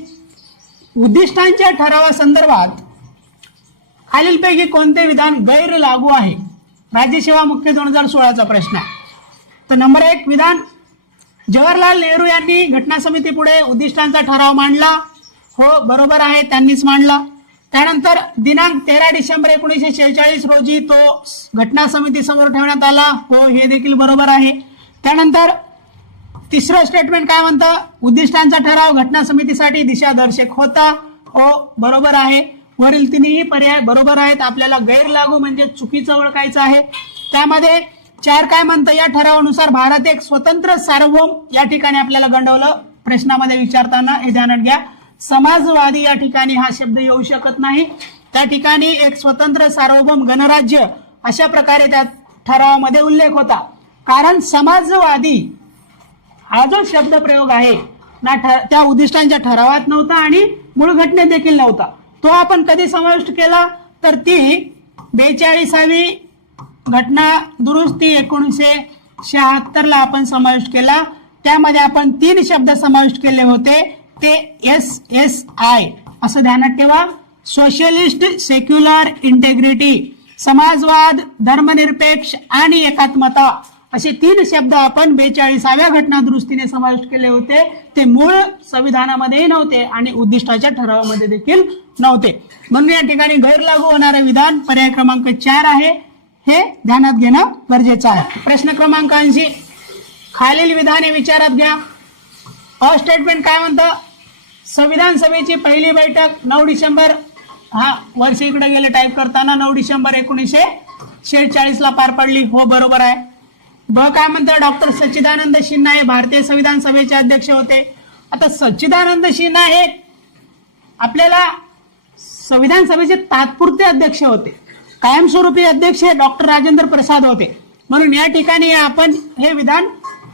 उद्दिष्टांच्या ठरावासंदर्भात खालीलपैकी कोणते विधान गैर लागू आहे. राज्यसेवा मुख्य 2016चा प्रश्न आहे. तर नंबर 1 विधान, जवाहरलाल नेहरू यांनी घटना समितीपुढे उद्दिष्टांचा ठराव मांडला. हो बरोबर आहे, त्यांनीच मांडला. त्यानंतर दिनांक 13 डिसेंबर 1946 रोजी तो घटना समिती समोर ठेवण्यात आला. हो, हे देखील बरोबर आहे. त्यानंतर 3रं स्टेटमेंट काय म्हणतं, उद्दिष्टांचा ठराव घटना समितीसाठी दिशादर्शक होता. हो बरोबर आहे. वरील 3ही पर्याय बरोबर आहेत. आपल्याला गैर लागू म्हणजे चुकीचं ओळखायचं आहे. त्यामध्ये 4 काय म्हणतं, या ठरावानुसार भारत एक स्वतंत्र सार्वभौम, या ठिकाणी आपल्याला गंडवलं प्रश्नामध्ये विचारताना, हे ध्यानात घ्या. समाजवादी या ठिकाणी हा शब्द येऊ शकत नाही. त्या ठिकाणी एक स्वतंत्र सार्वभौम गणराज्य अशा प्रकारे त्या ठरावामध्ये उल्लेख होता. कारण समाजवादी हा जो शब्द प्रयोग आहे ना त्या उद्दिष्टांच्या ठरावात नव्हता आणि मूळ घटनेत देखील नव्हता. तो आपण कधी समाविष्ट केला, तर ती 42वी घटना दुरुस्ती 1976 आपण समाविष्ट केला. त्यामध्ये आपण 3 शब्द समाविष्ट केले होते, ते SSI असं ध्यानात ठेवा, सोशलिस्ट सेक्युलर इंटेग्रिटी. समाजवाद, धर्मनिरपेक्ष आणि एकात्मता असे 3 शब्द आपण 42व्या घटना दुरुस्तीने समाविष्ट केले होते. ते मूळ संविधानामध्येही नव्हते आणि उद्दिष्टाच्या ठरावामध्ये देखील नव्हते. म्हणून या ठिकाणी गैरलागू होणारे विधान पर्याय क्रमांक 4 आहे. हे ध्यानात घेणं गरजेचं आहे. प्रश्न क्रमांक 80 खालील विधाने विचारात घ्या. अ स्टेटमेंट काय म्हणतं? संविधान सभेची पहिली बैठक 9 डिसेंबर, हा वर्ष इकडे गेले टाईप करताना, 9 डिसेंबर 1946 ला पार पडली. हो बरोबर आहे. ब काय म्हणतं? डॉक्टर सच्चिदानंद सिन्हा हे भारतीय संविधान सभेचे अध्यक्ष होते. आता सच्चिदानंद सिन्हा हे आपल्याला संविधान सभेचे तात्पुरते अध्यक्ष होते. कायमस्वरूपी अध्यक्ष हे डॉक्टर राजेंद्र प्रसाद होते. म्हणून या ठिकाणी आपण हे विधान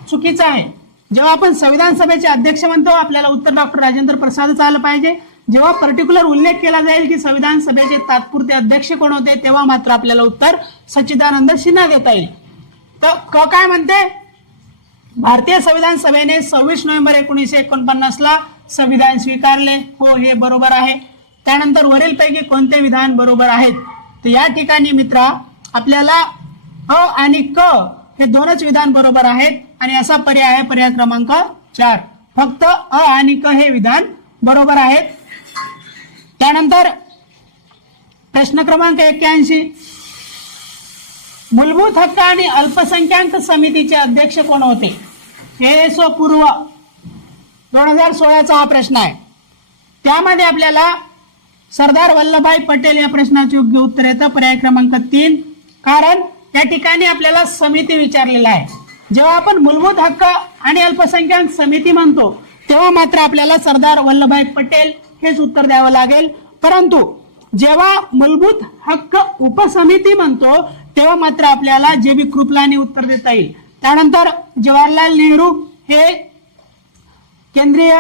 चुकीचं आहे. जेव्हा आपण संविधान सभेचे अध्यक्ष म्हणतो आपल्याला उत्तर डॉक्टर राजेंद्र प्रसादच आलं पाहिजे. जेव्हा पर्टिक्युलर उल्लेख केला जाईल की संविधान सभेचे तात्पुरते अध्यक्ष कोण होते तेव्हा मात्र आपल्याला उत्तर सच्चिदानंद सिन्हा देता येईल. तर क काय म्हणते? भारतीय संविधान सभेने 26 नोव्हेंबर 1949 ला संविधान स्वीकारले. हो हे बरोबर आहे. त्यानंतर वरीलपैकी कोणते विधान बरोबर आहेत? तर या ठिकाणी मित्रा आपल्याला अ आणि क हे 2च विधान बरोबर आहेत आणि असा पर्याय आहे पर्याय क्रमांक 4. फक्त अ आणि क हे विधान बरोबर आहेत. त्यानंतर प्रश्न क्रमांक 81 मूलभूत हक्क आणि अल्पसंख्याक समितीचे अध्यक्ष कोण होते? एएसओ पूर्व 2016चा हा प्रश्न आहे. त्यामध्ये आपल्याला सरदार वल्लभभाई पटेल या प्रश्नाचे योग्य उत्तर येतं पर्याय क्रमांक 3. कारण या ठिकाणी आपल्याला समिती विचारलेला आहे. जेव्हा आपण मूलभूत हक्क आणि अल्पसंख्याक समिती म्हणतो तेव्हा मात्र आपल्याला सरदार वल्लभभाई पटेल हेच उत्तर द्यावं लागेल. परंतु जेव्हा मूलभूत हक्क उपसमिती म्हणतो तेव्हा मात्र आपल्याला जे.बी. कृपलानी उत्तर देता येईल. त्यानंतर जवाहरलाल नेहरू हे केंद्रीय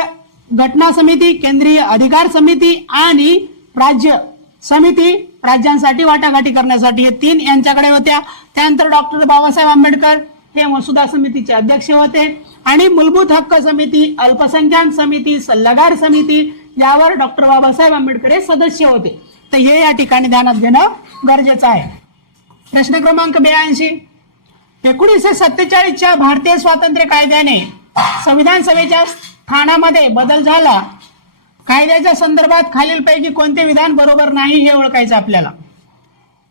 घटना समिती, केंद्रीय अधिकार समिती आणि राज्य समिती राज्यांसाठी वाटाघाटी करण्यासाठी हे 3 यांच्याकडे होत्या. त्यानंतर डॉक्टर बाबासाहेब आंबेडकर हे मसुदा समितीचे अध्यक्ष होते आणि मूलभूत हक्क समिती, अल्पसंख्याक समिती, सल्लागार समिती यावर डॉक्टर बाबासाहेब आंबेडकर हे सदस्य होते. तर हे या ठिकाणी ध्यानात घेणं गरजेचं आहे. प्रश्न क्रमांक 82 1947च्या भारतीय स्वातंत्र्य कायद्याने संविधान सभेच्या स्थानामध्ये बदल झाला. कायद्याच्या संदर्भात खालीलपैकी कोणते विधान बरोबर नाही हे ओळखायचं आपल्याला.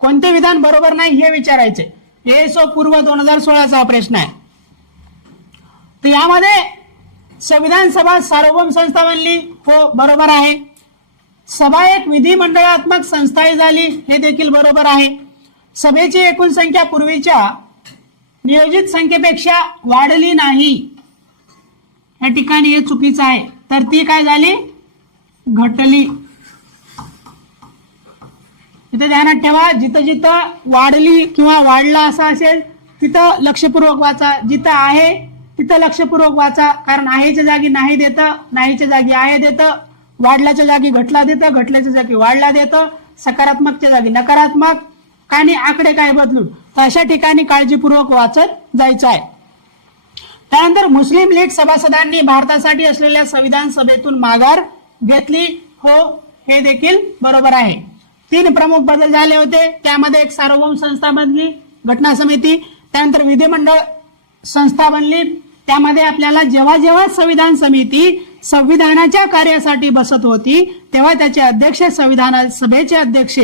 कोणते विधान बरोबर नाही हे विचारायचे. एएसओ पूर्व 2016चा हा प्रश्न आहे. तर यामध्ये संविधान सभा सार्वभौम संस्था बनली. हो बरोबर आहे. सभा एक विधिमंडळात्मक संस्थाही झाली. हे देखील बरोबर आहे. सभेची एकूण संख्या पूर्वीच्या नियोजित संख्येपेक्षा वाढली नाही. या ठिकाणी हे चुकीचं आहे. तर ती काय झाली? घटली. इथे ध्यानात ठेवा, जिथं जिथं वाढली किंवा वाढला असं असेल तिथं लक्षपूर्वक वाचा. जिथं आहे तिथं लक्षपूर्वक वाचा. कारण आहेच्या जागी नाही देतं, नाहीच्या जागी आहे देतं, वाढल्याच्या जागी घटला देतं, घटल्याच्या जागी वाढला देतं, सकारात्मकच्या जागी नकारात्मक आणि आकडे काय बदलून. तर अशा ठिकाणी काळजीपूर्वक वाचत जायचं आहे. त्यानंतर मुस्लिम लीग सभासदांनी भारतासाठी असलेल्या संविधान सभेतून माघार घेतली. हो हे देखील बरोबर आहे. 3 प्रमुख बदल झाले होते. त्यामध्ये एक सार्वभौम संस्था बनली, घटना समिती. त्यानंतर विधिमंडळ संस्था बनली. त्यामध्ये आपल्याला जेव्हा जेव्हा संविधान समिती संविधानाच्या कार्यासाठी बसत होती तेव्हा त्याचे अध्यक्ष संविधान सभेचे अध्यक्ष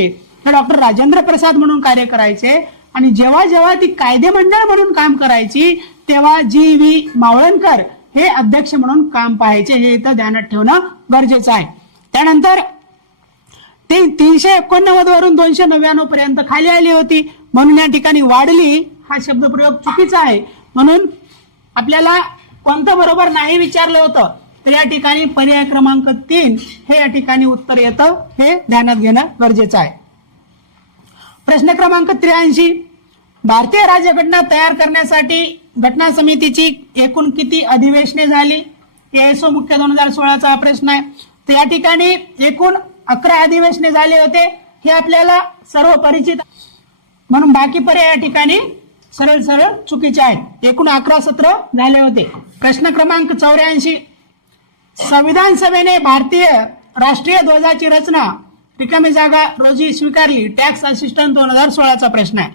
डॉक्टर राजेंद्र प्रसाद म्हणून कार्य करायचे आणि जेव्हा जेव्हा ती कायदेमंडळ म्हणून काम करायची तेव्हा जी.व्ही. मावळणकर हे अध्यक्ष म्हणून काम पाहायचे. हे इथं ध्यानात ठेवणं गरजेचं आहे. त्यानंतर ते 389 वरून 299 पर्यंत खाली आली होती. म्हणून या ठिकाणी वाढली हा शब्दप्रयोग चुकीचा आहे. म्हणून आपल्याला कोणतं बरोबर नाही विचारलं होतं तर या ठिकाणी पर्याय क्रमांक 3 हे या ठिकाणी उत्तर येतं. हे ध्यानात घेणं गरजेचं आहे. प्रश्न क्रमांक 83 भारतीय राज्यघटना तयार करण्यासाठी घटना समितीची एकूण किती अधिवेशने झाली? एएसओ मुख्य 2016चा हा प्रश्न आहे. तर या ठिकाणी एकूण 11 अधिवेशने झाले होते. हे आपल्याला सर्व परिचित, म्हणून बाकी पर्याय या ठिकाणी सरळ सरळ चुकीचे आहेत. एकूण 11 सत्र झाले होते. प्रश्न क्रमांक 84 संविधान सभेने भारतीय राष्ट्रीय ध्वजाची रचना रिकामी जागा रोजी स्वीकारली? टॅक्स असिस्टंट 2016चा प्रश्न आहे.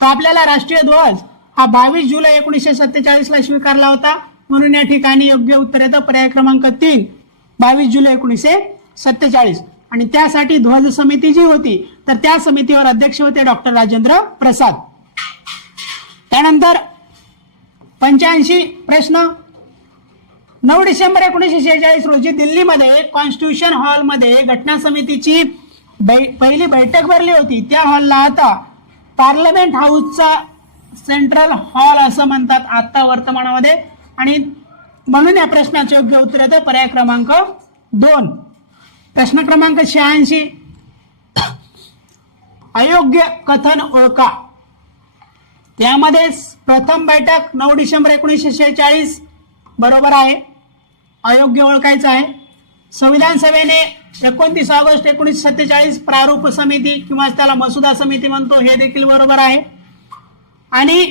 तर आपल्याला राष्ट्रीय ध्वज हा 22 जुलै 1947 ला स्वीकारला होता, म्हणून या ठिकाणी योग्य उत्तर येतं पर्याय क्रमांक 3, 22 जुलै 1947. आणि त्यासाठी ध्वज समिती जी होती तर त्या समितीवर अध्यक्ष होते डॉक्टर राजेंद्र प्रसाद. त्यानंतर 85 प्रश्न, 9 डिसेंबर 1946 रोजी दिल्लीमध्ये कॉन्स्टिट्यूशन हॉलमध्ये घटना समितीची पहिली बैठक भरली होती. त्या हॉलला आता पार्लमेंट हाऊसचा सेंट्रल हॉल असं म्हणतात आता वर्तमानामध्ये. आणि म्हणून या प्रश्नाचे योग्य उत्तर येतं पर्याय क्रमांक 2. प्रश्न क्रमांक 86, अयोग्य कथन ओळखा. त्यामध्ये प्रथम बैठक 9 डिसेंबर 1946 बरोबर आहे, अयोग्य ओळखायचं आहे. संविधान सभेने 29 ऑगस्ट 1947 प्रारूप समिती किंवा त्याला मसुदा समिती म्हणतो, हे देखील बरोबर आहे. आणि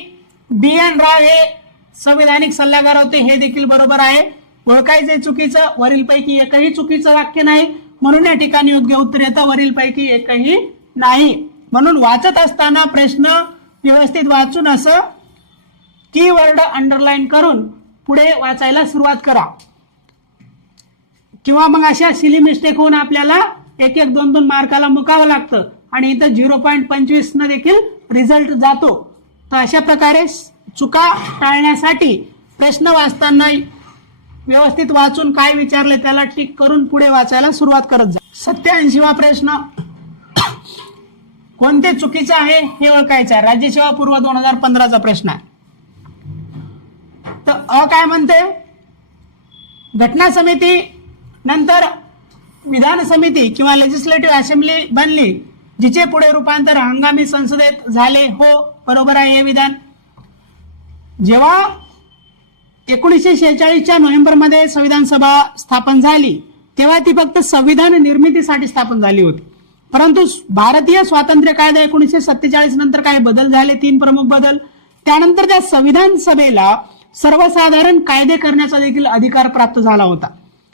BN राव हे संविधानिक सल्लागार होते, हे देखील बरोबर आहे. ओळखायचे चुकीचं, वरीलपैकी एकही चुकीचं वाक्य नाही, म्हणून या ठिकाणी योग्य उत्तर येतं वरीलपैकी एकही नाही. म्हणून वाचत असताना प्रश्न व्यवस्थित वाचून असं कीवर्ड अंडरलाईन करून पुढे वाचायला सुरुवात करा, किंवा मग अशा सिली मिस्टेक होऊन आपल्याला 1-1, 2-2 मार्काला मुकावं लागतं आणि इथं 0.25 न देखील रिझल्ट जातो. तर अशा प्रकारे चुका टाळण्यासाठी प्रश्न वाचताना व्यवस्थित वाचून काय विचारले त्याला टिक करून पुढे वाचायला सुरुवात करत जा. 87वा प्रश्न, कोणते चुकीचं आहे हे ओळखायचं आहे. राज्यसेवा पूर्व 2015चा प्रश्न आहे. तर काय म्हणते, घटना समिती नंतर विधान समिती किंवा लेजिस्लेटिव्ह असेंब्ली बनली, जिचे पुढे रूपांतर हंगामी संसदेत झाले. हो, बरोबर आहे हे विधान. जेव्हा 1946च्या नोव्हेंबरमध्ये संविधान सभा स्थापन झाली तेव्हा ती फक्त संविधान निर्मितीसाठी स्थापन झाली होती. परंतु भारतीय स्वातंत्र्य कायदा 1947 नंतर काही बदल झाले, 3 प्रमुख बदल. त्यानंतर त्या संविधान सभेला सर्वसाधारण कायदे करण्याचा देखील अधिकार प्राप्त झाला होता.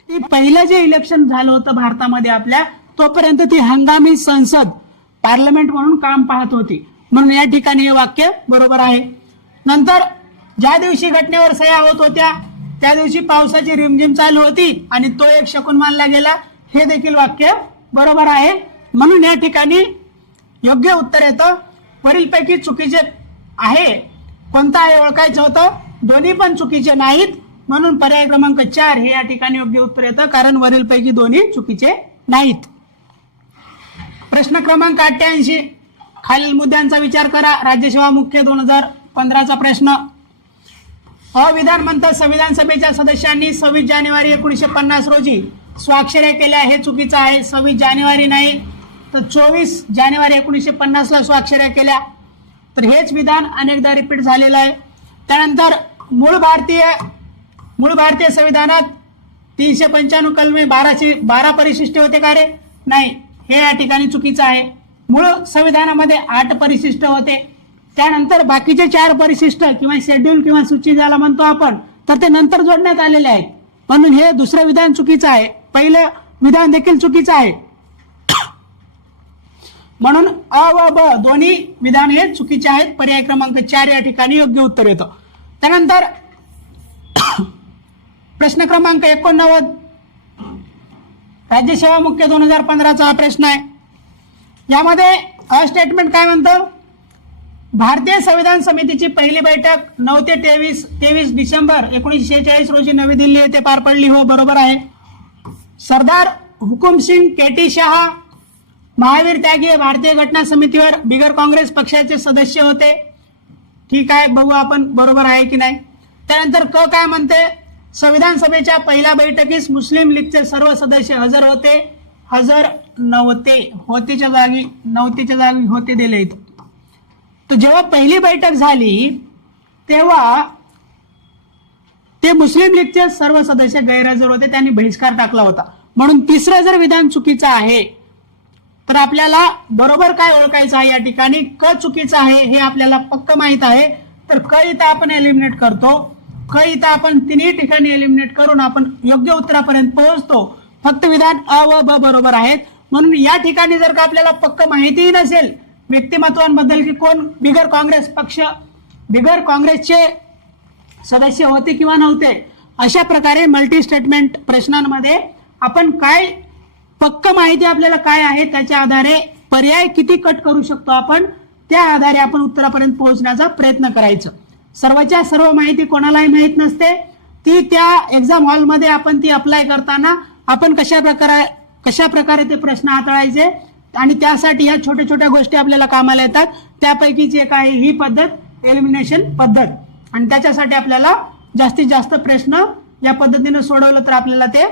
ती पहिलं जे इलेक्शन झालं होतं भारतामध्ये आपल्या, तोपर्यंत ती हंगामी संसद पार्लमेंट म्हणून काम पाहत होती, म्हणून या ठिकाणी हे वाक्य बरोबर आहे. नंतर ज्या दिवशी घटनेवर सह्या होत होत्या त्या दिवशी पावसाची रिमझिम चालू होती आणि तो एक शकुन मानला गेला, हे देखील वाक्य बरोबर आहे. म्हणून या ठिकाणी योग्य उत्तर येतं वरीलपैकी चुकीचे आहे. कोणतं आहे ओळखायचं होतं, दोन्ही पण चुकीचे नाहीत, म्हणून पर्याय क्रमांक 4 हे या ठिकाणी योग्य उत्तर येतं, कारण वरीलपैकी दोन्ही चुकीचे नाहीत. प्रश्न क्रमांक 88, खालील मुद्द्यांचा विचार करा. राज्यसेवा मुख्य 2015चा प्रश्न. विधान म्हणतात संविधान सभेच्या सदस्यांनी 26 जानेवारी 1950 रोजी स्वाक्षऱ्या केल्या, हे चुकीचं आहे. 26 जानेवारी नाही तर 24 जानेवारी 1950 ला स्वाक्षऱ्या केल्या, तर हेच विधान अनेकदा रिपीट झालेलं आहे. त्यानंतर मूळ भारतीय संविधानात 395 कलमे 12 परिशिष्ट होते का रे? नाही, हे या ठिकाणी चुकीचं आहे. मूळ संविधानामध्ये 8 परिशिष्ट होते. त्यानंतर बाकीचे 4 परिशिष्ट किंवा शेड्यूल किंवा सूची ज्याला म्हणतो आपण, तर ते नंतर जोडण्यात आलेले आहेत, म्हणून हे दुसरं विधान चुकीचं आहे. पहिलं विधान देखील चुकीचं आहे, म्हणून अ व ब दोन्ही विधान हे चुकीचे आहेत. पर्याय क्रमांक 4 या ठिकाणी योग्य उत्तर येतं. त्यानंतर प्रश्न क्रमांक 89, राज्यसेवा मुख्य 2015चा हा प्रश्न आहे. यामध्ये स्टेटमेंट काय म्हणतं, भारतीय संविधान समितीची पहिली बैठक 9 ते 23 डिसेंबर 1946 रोजी नवी दिल्ली येथे पार पडली. हो, बरोबर आहे. सरदार हुकुमसिंग केटी शहा महावीर त्यागी हे भारतीय घटना समितीवर बिगर काँग्रेस पक्षाचे सदस्य होते. ठीक आहे, बघू आपण बरोबर आहे की नाही. त्यानंतर काय म्हणते, संविधान सभेच्या पहिल्या बैठकीस मुस्लिम लीगचे सर्व सदस्य हजर होते. हजर नव्हते, होतेच्या जागी होते दिले. तर जेव्हा पहिली बैठक झाली तेव्हा ते मुस्लिम लीगचे सर्व सदस्य गैरहजर होते, त्यांनी बहिष्कार टाकला होता. म्हणून तिसरं जर विधान चुकीचं आहे तर आपल्याला बरोबर काय ओळखायचं आहे, या ठिकाणी क चुकीचं आहे हे आपल्याला पक्क माहित आहे. तर क इथं आपण एलिमिनेट करतो, क इथं आपण तिन्ही ठिकाणी एलिमिनेट करून आपण योग्य उत्तरापर्यंत पोहोचतो. फक्त विधान अ व ब बरोबर आहेत, म्हणून या ठिकाणी जर का आपल्याला पक्क माहितीही नसेल व्यक्तिमत्वांबद्दल की कोण बिगर काँग्रेस पक्ष, बिगर काँग्रेसचे सदस्य होते किंवा नव्हते, अशा प्रकारे मल्टी स्टेटमेंट प्रश्नांमध्ये आपण काय पक्क माहिती आपल्याला काय आहे त्याच्या आधारे पर्याय किती कट करू शकतो आपण, त्या आधारे आपण उत्तरापर्यंत पोहोचण्याचा प्रयत्न करायचं. सर्वच्या सर्व माहिती कोणालाही माहित नसते, ती त्या एक्झाम हॉलमध्ये आपण ती अप्लाय करताना आपण कशा प्रकारे ते प्रश्न हाताळायचे आणि त्यासाठी ह्या छोट्या छोट्या गोष्टी आपल्याला कामाला येतात. त्यापैकीची एक आहे ही पद्धत, एलिमिनेशन पद्धत, आणि त्याच्यासाठी आपल्याला जास्तीत जास्त प्रश्न या पद्धतीने सोडवलं तर आपल्याला ते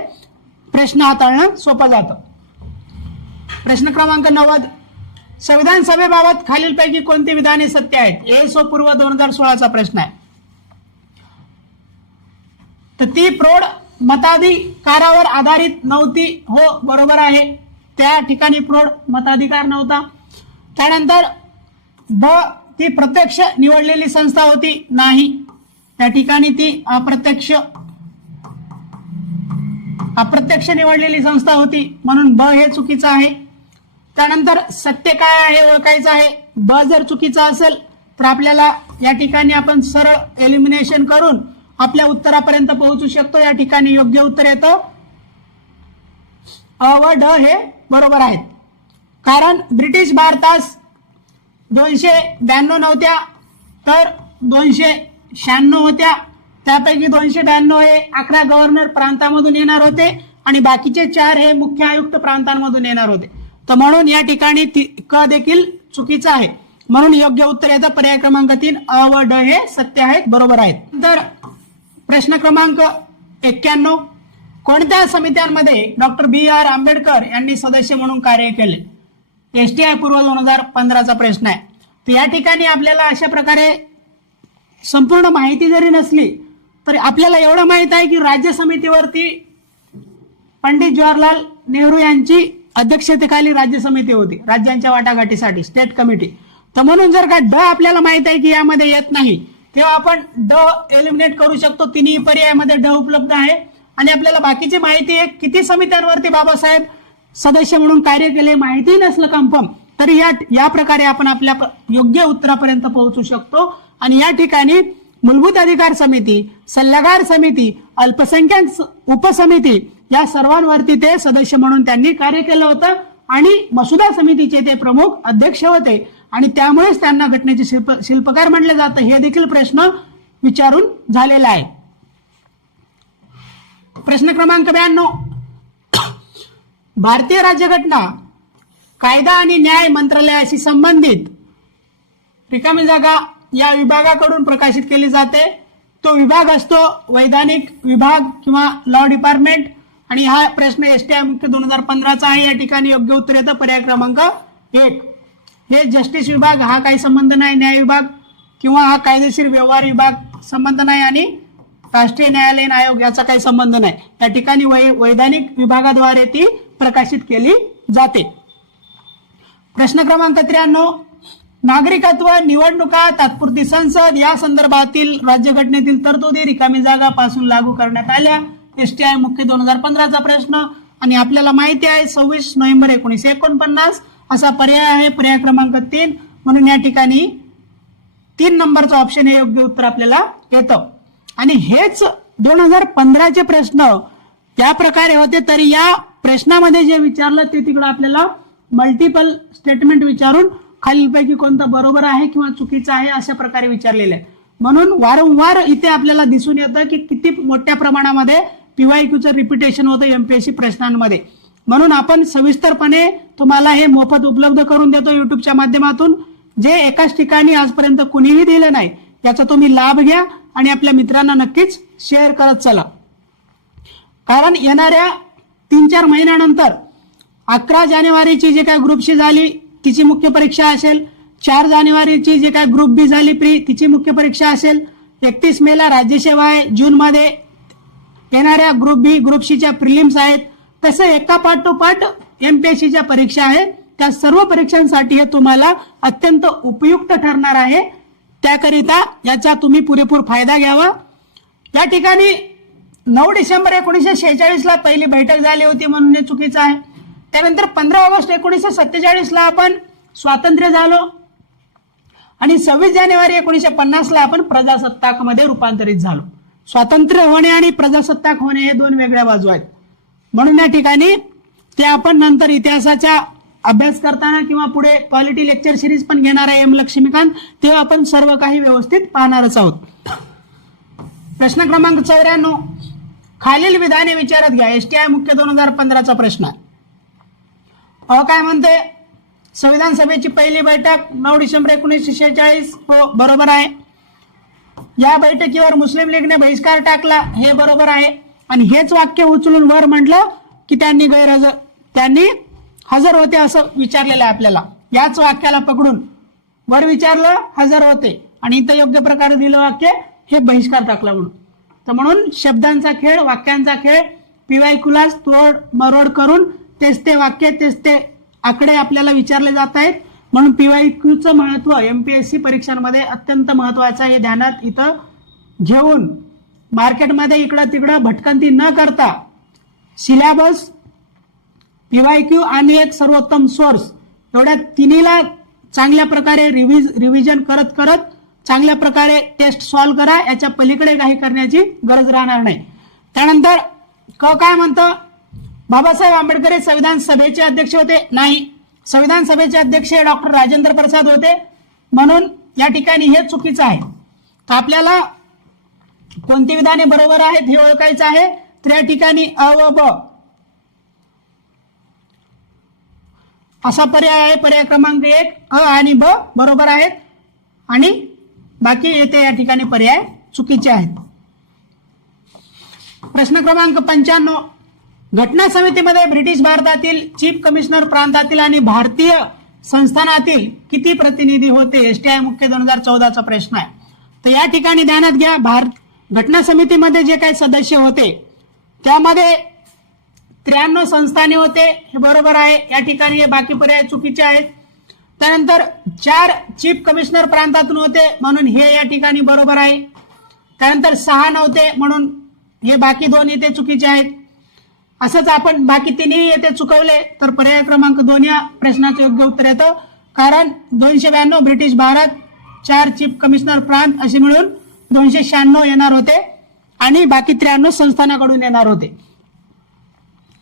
प्रश्न हाताळणं सोपं जातं. प्रश्न क्रमांक 90, संविधान सभेबाबत खालीलपैकी कोणती विधाने सत्य आहेत? एसओ पूर्व 2016चा प्रश्न आहे. तर ती प्रौढ मताधिकारावर आधारित नव्हती. हो, बरोबर आहे. त्या ठिकाणी प्रौढ मताधिकार नव्हता. त्यानंतर ब, ती प्रत्यक्ष निवडलेली संस्था होती. नाही, त्या ठिकाणी ती अप्रत्यक्ष निवडलेली संस्था होती, म्हणून ब हे चुकीचं आहे. त्यानंतर सत्य काय आहे ओळखायचं आहे. ब जर चुकीचा असेल तर आपल्याला या ठिकाणी आपण सरळ एलिमिनेशन करून आपल्या उत्तरापर्यंत पोहोचू शकतो. या ठिकाणी योग्य उत्तर येतं अ व ड हे बरोबर आहेत. कारण ब्रिटिश भारतास 292 नव्हत्या तर 296 होत्या. त्यापैकी 292 हे 11 गव्हर्नर प्रांतामधून येणार होते आणि बाकीचे 4 हे मुख्य आयुक्त प्रांतांमधून येणार होते. तर म्हणून या ठिकाणी क देखील चुकीचं आहे. म्हणून योग्य उत्तर येतं पर्याय क्रमांक 3 अ व ड हे सत्य आहेत, बरोबर आहेत. तर प्रश्न क्रमांक 91, कोणत्या समित्यांमध्ये डॉक्टर BR आंबेडकर यांनी सदस्य म्हणून कार्य केले? STI पूर्व 2015चा प्रश्न आहे. तर या ठिकाणी आपल्याला अशा प्रकारे संपूर्ण माहिती जरी नसली तरी आपल्याला एवढं माहित आहे की राज्य समितीवरती पंडित जवाहरलाल नेहरू यांची अध्यक्षतेखाली राज्य समिती होती राज्यांच्या वाटाघाटीसाठी, स्टेट कमिटी. तर म्हणून जर का ड आपल्याला माहित आहे की यामध्ये येत नाही, तेव्हा आपण ड एलिमिनेट करू शकतो. तिन्ही पर्यायामध्ये ड उपलब्ध आहे आणि आपल्याला बाकीची माहिती आहे किती समित्यांवरती बाबासाहेब सदस्य म्हणून कार्य केले माहिती नसलं कन्फर्म, तरी या प्रकारे आपण आपल्या योग्य उत्तरापर्यंत पोहोचू शकतो. आणि या ठिकाणी मूलभूत अधिकार समिती, सल्लागार समिती, अल्पसंख्याक उपसमिती या सर्वांवरती ते सदस्य म्हणून त्यांनी कार्य केलं होतं आणि मसुदा समितीचे ते प्रमुख अध्यक्ष होते आणि त्यामुळेच त्यांना घटनेचे शिल्पकार म्हटले जातं. हे देखील प्रश्न विचारून झालेला आहे. प्रश्न क्रमांक 92, भारतीय राज्यघटना कायदा आणि न्याय मंत्रालयाशी संबंधित रिकामी जागा या विभागाकडून प्रकाशित केली जाते. तो विभाग असतो वैधानिक विभाग किंवा लॉ डिपार्टमेंट आणि हा प्रश्न STI मुख्य 2015चा आहे. या ठिकाणी योग्य उत्तर येतं पर्याय क्रमांक 1. हे जस्टिस विभाग हा काही संबंध नाही, न्याय विभाग किंवा हा कायदेशीर व्यवहार विभाग संबंध नाही आणि राष्ट्रीय न्यायालयीन आयोग याचा काही संबंध नाही. या ठिकाणी वैधानिक विभागाद्वारे ती प्रकाशित केली जाते. प्रश्न क्रमांक 93, नागरिकत्व, निवडणुका, तात्पुरती संसद या संदर्भातील राज्यघटनेतील तरतुदी रिकामी जागा पासून लागू करण्यात आल्या. STI मुख्य 2015चा प्रश्न आणि आपल्याला माहिती आहे 26 नोव्हेंबर 1949 असा पर्याय आहे पर्याय क्रमांक 3. म्हणून या ठिकाणी 3 नंबरचा ऑप्शन हे योग्य उत्तर आपल्याला येतं. आणि हेच 2015चे प्रश्न या प्रकारे होते, तरी या प्रश्नामध्ये जे विचारलं ते तिकडं आपल्याला मल्टिपल स्टेटमेंट विचारून खालीलपैकी कोणतं बरोबर आहे किंवा चुकीचं आहे अशा प्रकारे विचारलेलं आहे. म्हणून वारंवार इथे आपल्याला दिसून येतं की किती मोठ्या प्रमाणामध्ये PYQचं रिपिटेशन होतं MPSC प्रश्नांमध्ये. म्हणून आपण सविस्तरपणे तुम्हाला हे मोफत उपलब्ध करून देतो युट्यूबच्या माध्यमातून. जे एकाच ठिकाणी आजपर्यंत कुणीही दिलं नाही याचा तुम्ही लाभ घ्या आणि आपल्या मित्रांना नक्कीच शेअर करत चला. कारण येणाऱ्या 3-4 महिन्यानंतर 11 जानेवारीची जे काय ग्रुप सी झाली तिची मुख्य परीक्षा असेल, 4 जानेवारीची जे काय ग्रुप बी झाली प्री तिची मुख्य परीक्षा असेल, 31 मेला राज्यसेवा आहे, जूनमध्ये येणाऱ्या ग्रुप बी ग्रुप सीच्या प्रिलिम्स आहेत. तसं एका पाठोपाठ MPSCच्या परीक्षा आहेत. त्या सर्व परीक्षांसाठी हे तुम्हाला अत्यंत उपयुक्त ठरणार आहे. त्याकरिता याचा तुम्ही पुरेपूर फायदा घ्यावा. या ठिकाणी 9 डिसेंबर 1946ला पहिली बैठक झाली होती म्हणून हे चुकीचं आहे. त्यानंतर 15 ऑगस्ट 1947 ला आपण स्वातंत्र्य झालो आणि 26 जानेवारी 1950 ला आपण प्रजासत्ताक मध्ये रूपांतरित झालो. स्वातंत्र्य होणे आणि प्रजासत्ताक होणे हे दोन वेगळ्या बाजू आहेत. म्हणून या ठिकाणी ते आपण नंतर इतिहासाच्या अभ्यास करताना किंवा पुढे पॉलिटी लेक्चर सिरीज पण घेणार आहे एम लक्ष्मीकांत, तेव्हा आपण सर्व काही व्यवस्थित पाहणारच आहोत. प्रश्न क्रमांक 94, खालील विधाने विचारात घ्या. एसटीआय मुख्य 2015 चा प्रश्न आहे. काय म्हणते, संविधान सभेची पहिली बैठक 9 डिसेंबर 1946, हो बरोबर आहे. या बैठकीवर मुस्लिम लीगने बहिष्कार टाकला, हे बरोबर आहे. आणि हेच वाक्य उचलून वर म्हटलं की त्यांनी हजर होते असं विचारलेलं आहे आपल्याला. याच वाक्याला पकडून वर विचारलं हजर होते आणि इथं योग्य प्रकारे दिलं वाक्य हे बहिष्कार टाकला म्हणून. तर म्हणून शब्दांचा खेळ, वाक्यांचा खेळ, PYQला तोड मरोड करून तेच ते वाक्य तेच ते आकडे आपल्याला विचारले जात आहेत. म्हणून PYQचं महत्व MPSC परीक्षांमध्ये अत्यंत महत्वाचं आहे. हे ध्यानात इथं घेऊन मार्केटमध्ये इकडं तिकडं भटकंती न करता सिलेबस, PYQ आणि एक सर्वोत्तम सोर्स एवढ्या तिन्हीला चांगल्या प्रकारे रिव्हिजन करत करत चांगल्या प्रकारे टेस्ट सॉल्व्ह करा. याच्या पलीकडे काही करण्याची गरज राहणार नाही. त्यानंतर काय म्हणतं, बाबासाहेब आंबेडकर हे संविधान सभेचे अध्यक्ष होते? नाही. संविधान सभेचे अध्यक्ष हे डॉक्टर राजेंद्र प्रसाद होते. म्हणून या ठिकाणी हे चुकीचं आहे. तर आपल्याला कोणती विधाने बरोबर आहेत हे ओळखायचं आहे. तर या ठिकाणी अ व ब असा पर्याय आहे. पर्याय क्रमांक 1 अ आणि ब बरोबर आहेत आणि बाकी येथे या ठिकाणी पर्याय चुकीचे आहेत. प्रश्न क्रमांक 95, घटना समितीमध्ये ब्रिटिश भारतातील चीफ कमिशनर प्रांतातील आणि भारतीय संस्थानातील किती प्रतिनिधी होते? एसटीआय मुख्य 2014 प्रश्न आहे. तर या ठिकाणी ध्यानात घ्या, घटना समितीमध्ये जे काही सदस्य होते त्यामध्ये 93 संस्थाने होते, हे बरोबर आहे. या ठिकाणी हे बाकी पर्याय चुकीचे आहेत. त्यानंतर 4 चीफ कमिशनर प्रांतातून होते म्हणून हे या ठिकाणी बरोबर आहे. त्यानंतर 6 नव्हते म्हणून हे बाकी 2 इथे चुकीचे आहेत. असंच आपण बाकी तिन्ही येथे चुकवले तर पर्याय क्रमांक 2 या प्रश्नाचं योग्य उत्तर येतं. कारण 292 ब्रिटिश भारत, 4 चीफ कमिशनर प्रांत असे मिळून 296 येणार होते आणि बाकी 93 संस्थानाकडून येणार होते.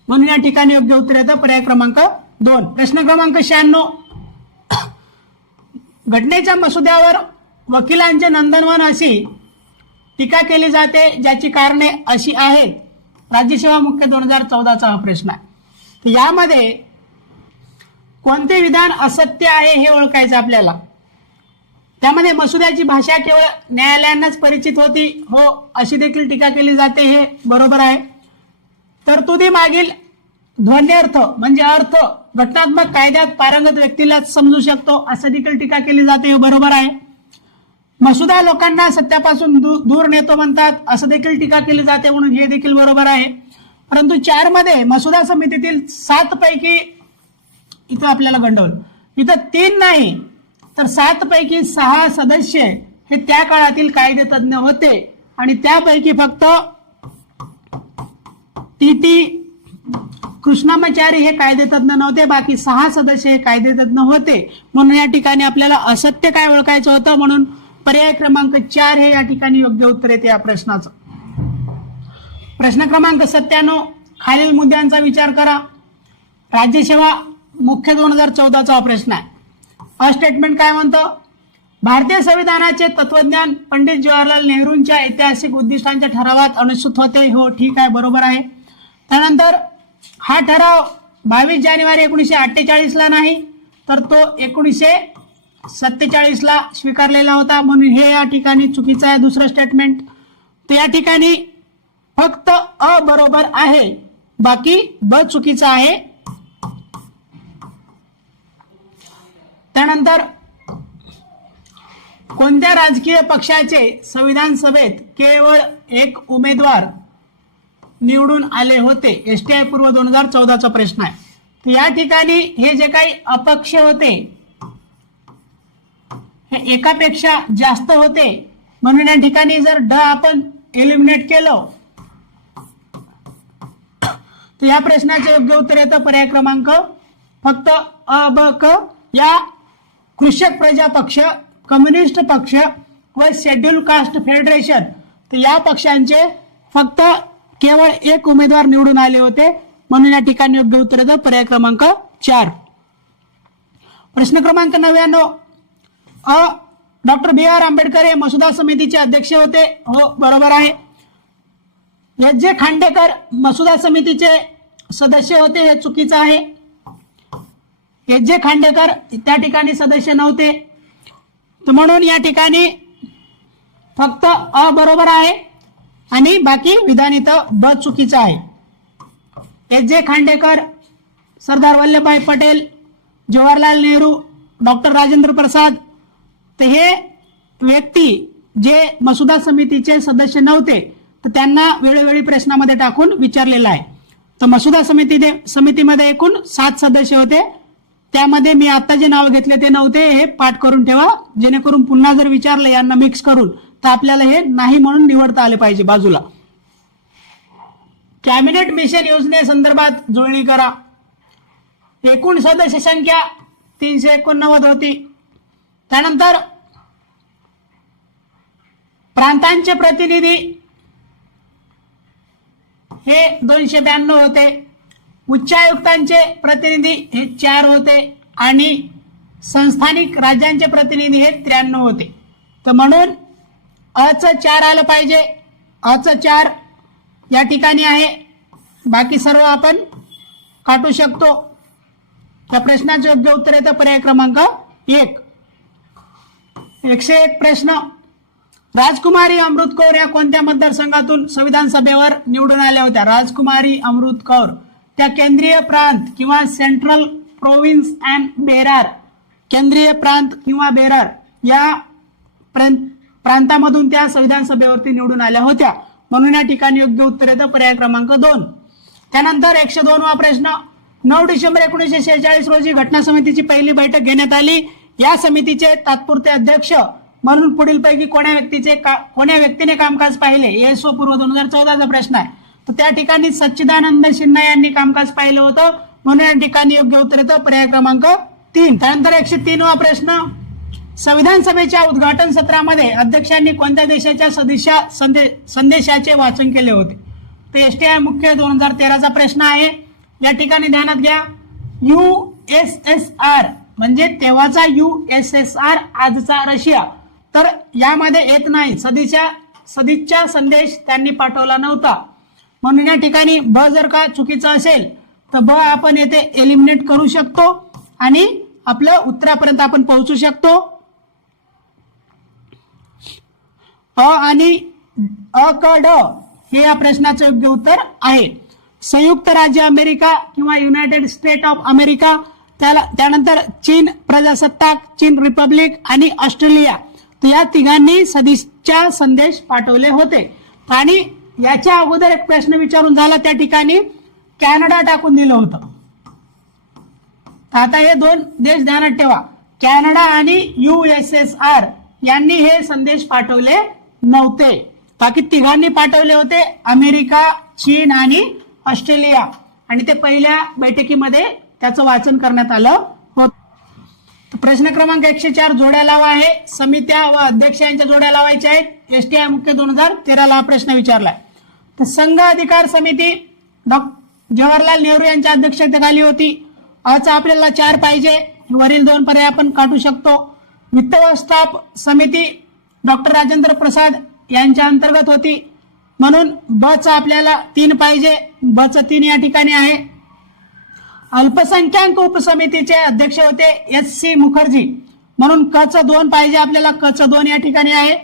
म्हणून या ठिकाणी योग्य उत्तर येतं पर्याय क्रमांक 2. प्रश्न क्रमांक 96, घटनेच्या मसुद्यावर वकिलांचे नंदनवन अशी टीका केली जाते ज्याची कारणे अशी आहेत. राज्यसेवा मुख्य 2014 हा प्रश्न आहे. तर यामध्ये कोणते विधान असत्य आहे हे ओळखायचं आपल्याला. त्यामध्ये मसुद्याची भाषा केवळ न्यायालयांनाच परिचित होती, हो अशी देखील टीका केली जाते, हे बरोबर आहे. तरतुदी मागील ध्वन्यर्थ म्हणजे अर्थ घटनात्मक कायद्यात पारंगत व्यक्तीलाच समजू शकतो असं देखील टीका केली जाते, हे बरोबर आहे. मसुदा लोकांना सत्यापासून दूर नेतो म्हणतात असं देखील टीका केली जाते, म्हणून हे देखील बरोबर आहे. परंतु 4 मध्ये मसुदा समितीतील 7 पैकी इथं आपल्याला गंडवलं, इथं 3 नाही तर 7 पैकी 6 सदस्य हे त्या काळातील कायदेतज्ञ होते आणि त्यापैकी फक्त TT कृष्णामाचारी हे कायदेतज्ञ नव्हते, बाकी 6 सदस्य हे कायदेतज्ञ होते. म्हणून या ठिकाणी आपल्याला असत्य काय ओळखायचं होतं, म्हणून पर्याय क्रमांक 4 हे या ठिकाणी योग्य उत्तर येते या प्रश्नाचं. प्रश्न क्रमांक 97, खालील मुद्द्यांचा विचार करा. राज्यसेवा मुख्य 2014 हा प्रश्न आहे. स्टेटमेंट काय म्हणतं, भारतीय संविधानाचे तत्वज्ञान पंडित जवाहरलाल नेहरूंच्या ऐतिहासिक उद्दिष्टांच्या ठरावात अनुसूचित होते, हो ठीक आहे, बरोबर आहे. त्यानंतर हा ठराव 22 जानेवारी 1948 ला नाही तर तो 1947 ला स्वीकारलेला होता, म्हणून हे या ठिकाणी चुकीचं आहे. दुसरं स्टेटमेंट, तर या ठिकाणी फक्त अ बरोबर आहे, बाकी ब चुकीचं आहे. त्यानंतर कोणत्या राजकीय पक्षाचे संविधान सभेत केवळ एक उमेदवार निवडून आले होते? एसटीआय पूर्व 2014 प्रश्न आहे. तर या ठिकाणी हे जे काही अपक्ष होते हे एकापेक्षा जास्त होते, म्हणून या ठिकाणी जर ड आपण एलिमिनेट केलं तर या प्रश्नाचे योग्य उत्तर येतं पर्याय क्रमांक फक्त अ ब क. या कृषक प्रजा पक्ष, कम्युनिस्ट पक्ष व शेड्यूल कास्ट फेडरेशन, तर या पक्षांचे फक्त केवळ एक उमेदवार निवडून आले होते, म्हणून या ठिकाणी योग्य उत्तर येतं पर्याय क्रमांक 4. प्रश्न क्रमांक 99. अ डॉक्टर बी आर आंबेडकर हे मसुदा समितीचे अध्यक्ष होते. हो, बरोबर आहे. एच जे खांडेकर मसुदा समितीचे सदस्य होते, हे चुकीचं आहे. एच जे खांडेकर त्या ठिकाणी सदस्य नव्हते, तर म्हणून या ठिकाणी फक्त अ बरोबर आहे आणि बाकी विधान इथं ब चुकीचं आहे. H J Khandekar, Sardar Vallabhbhai Patel, Jawaharlal Nehru, doctor Rajendra Prasad, तर हे व्यक्ती जे मसुदा समितीचे सदस्य नव्हते, तर त्यांना वेळोवेळी प्रश्नामध्ये टाकून विचारलेलं आहे. तर मसुदा समितीमध्ये एकूण 7 सदस्य होते, त्यामध्ये मी आता जे नाव घेतले ते नव्हते. हे पाठ करून ठेवा, जेणेकरून पुन्हा जर विचारलं यांना मिक्स करून तर आपल्याला हे नाही म्हणून निवडता आले पाहिजे बाजूला. कॅबिनेट मिशन योजनेसंदर्भात जुळणी करा. एकूण सदस्य संख्या 389 होती. त्यानंतर प्रांतांचे प्रतिनिधी हे 292 होते. उच्चायुक्तांचे प्रतिनिधी हे 4 होते आणि संस्थानिक राज्यांचे प्रतिनिधी हे 93 होते. तर म्हणून अचं 4 आलं पाहिजे. अचं 4 या ठिकाणी आहे, बाकी सर्व आपण काटू शकतो. त्या प्रश्नाचे योग्य उत्तर येतं पर्याय क्रमांक 1. 101 प्रश्न. राजकुमारी अमृत कौर या कोणत्या मतदारसंघातून संविधान सभेवर निवडून आल्या होत्या? राजकुमारी अमृत कौर त्या केंद्रीय प्रांत किंवा सेंट्रल प्रोव्हिन्स अँड बेरार, केंद्रीय प्रांत किंवा बेरार या प्रांतामधून त्या संविधान सभेवरती निवडून आल्या होत्या, म्हणून या ठिकाणी योग्य उत्तर येतं पर्याय क्रमांक 2. त्यानंतर 102 वा प्रश्न. 9 डिसेंबर 1946 रोजी घटना समितीची पहिली बैठक घेण्यात आली. या समितीचे तात्पुरते अध्यक्ष म्हणून पुढीलपैकी कोण्या व्यक्तीने कामकाज पाहिले? ESO पूर्व 2014चा प्रश्न आहे. तर त्या ठिकाणी सच्चिदानंद सिन्हा यांनी कामकाज पाहिलं होतं, म्हणून या ठिकाणी योग्य उत्तर येतं पर्याय क्रमांक 3. त्यानंतर 103 वा प्रश्न. संविधान सभेच्या उद्घाटन सत्रामध्ये अध्यक्षांनी कोणत्या देशाच्या संदेशाचे वाचन केले होते? तर STI मुख्य 2013चा प्रश्न आहे. या ठिकाणी ध्यानात घ्या, USSR म्हणजे तेव्हाचा USSR, आजचा रशिया. तर यामध्ये येत नाही, सदिच्छा संदेश त्यांनी पाठवला नव्हता, म्हणून या ठिकाणी ब जर का चुकीचं असेल तर ब आपण येथे एलिमिनेट करू शकतो आणि आपल्या उत्तरापर्यंत आपण पोहोचू शकतो. अ आणि अ क ड हे या प्रश्नाचं योग्य उत्तर आहे. संयुक्त राज्य अमेरिका किंवा युनायटेड स्टेट ऑफ अमेरिका, त्यानंतर चीन प्रजासत्ताक, चीन रिपब्लिक आणि ऑस्ट्रेलिया, तर या तिघांनी सदिच्छा संदेश पाठवले होते. आणि याच्या अगोदर एक प्रश्न विचारून झाला, त्या ठिकाणी कॅनडा टाकून दिलं होतं. आता हे 2 देश ध्यानात ठेवा, कॅनडा आणि USSR यांनी हे संदेश पाठवले नव्हते. बाकी तिघांनी पाठवले होते, अमेरिका, चीन आणि ऑस्ट्रेलिया, आणि ते पहिल्या बैठकीमध्ये त्याचं वाचन करण्यात आलं होतं. प्रश्न क्रमांक 104 जोड्या लावा आहे. समित्या व अध्यक्ष यांच्या जोड्या लावायच्या आहेत. STI मुख्य 2013ला हा प्रश्न विचारलाय. तर संघ अधिकार समिती जवाहरलाल नेहरू यांच्या अध्यक्षतेखाली होती. अचा आपल्याला 4 पाहिजे, वरील 2 पर्याय आपण काढू शकतो. वित्त व्यवस्थाप समिती डॉक्टर राजेंद्र प्रसाद यांच्या अंतर्गत होती, म्हणून ब चा आपल्याला 3 पाहिजे, ब चा 3 या ठिकाणी आहे. अल्पसंख्याक उपसमितीचे अध्यक्ष होते SC मुखर्जी, म्हणून क च 2 पाहिजे आपल्याला, क च 2 या ठिकाणी आहे.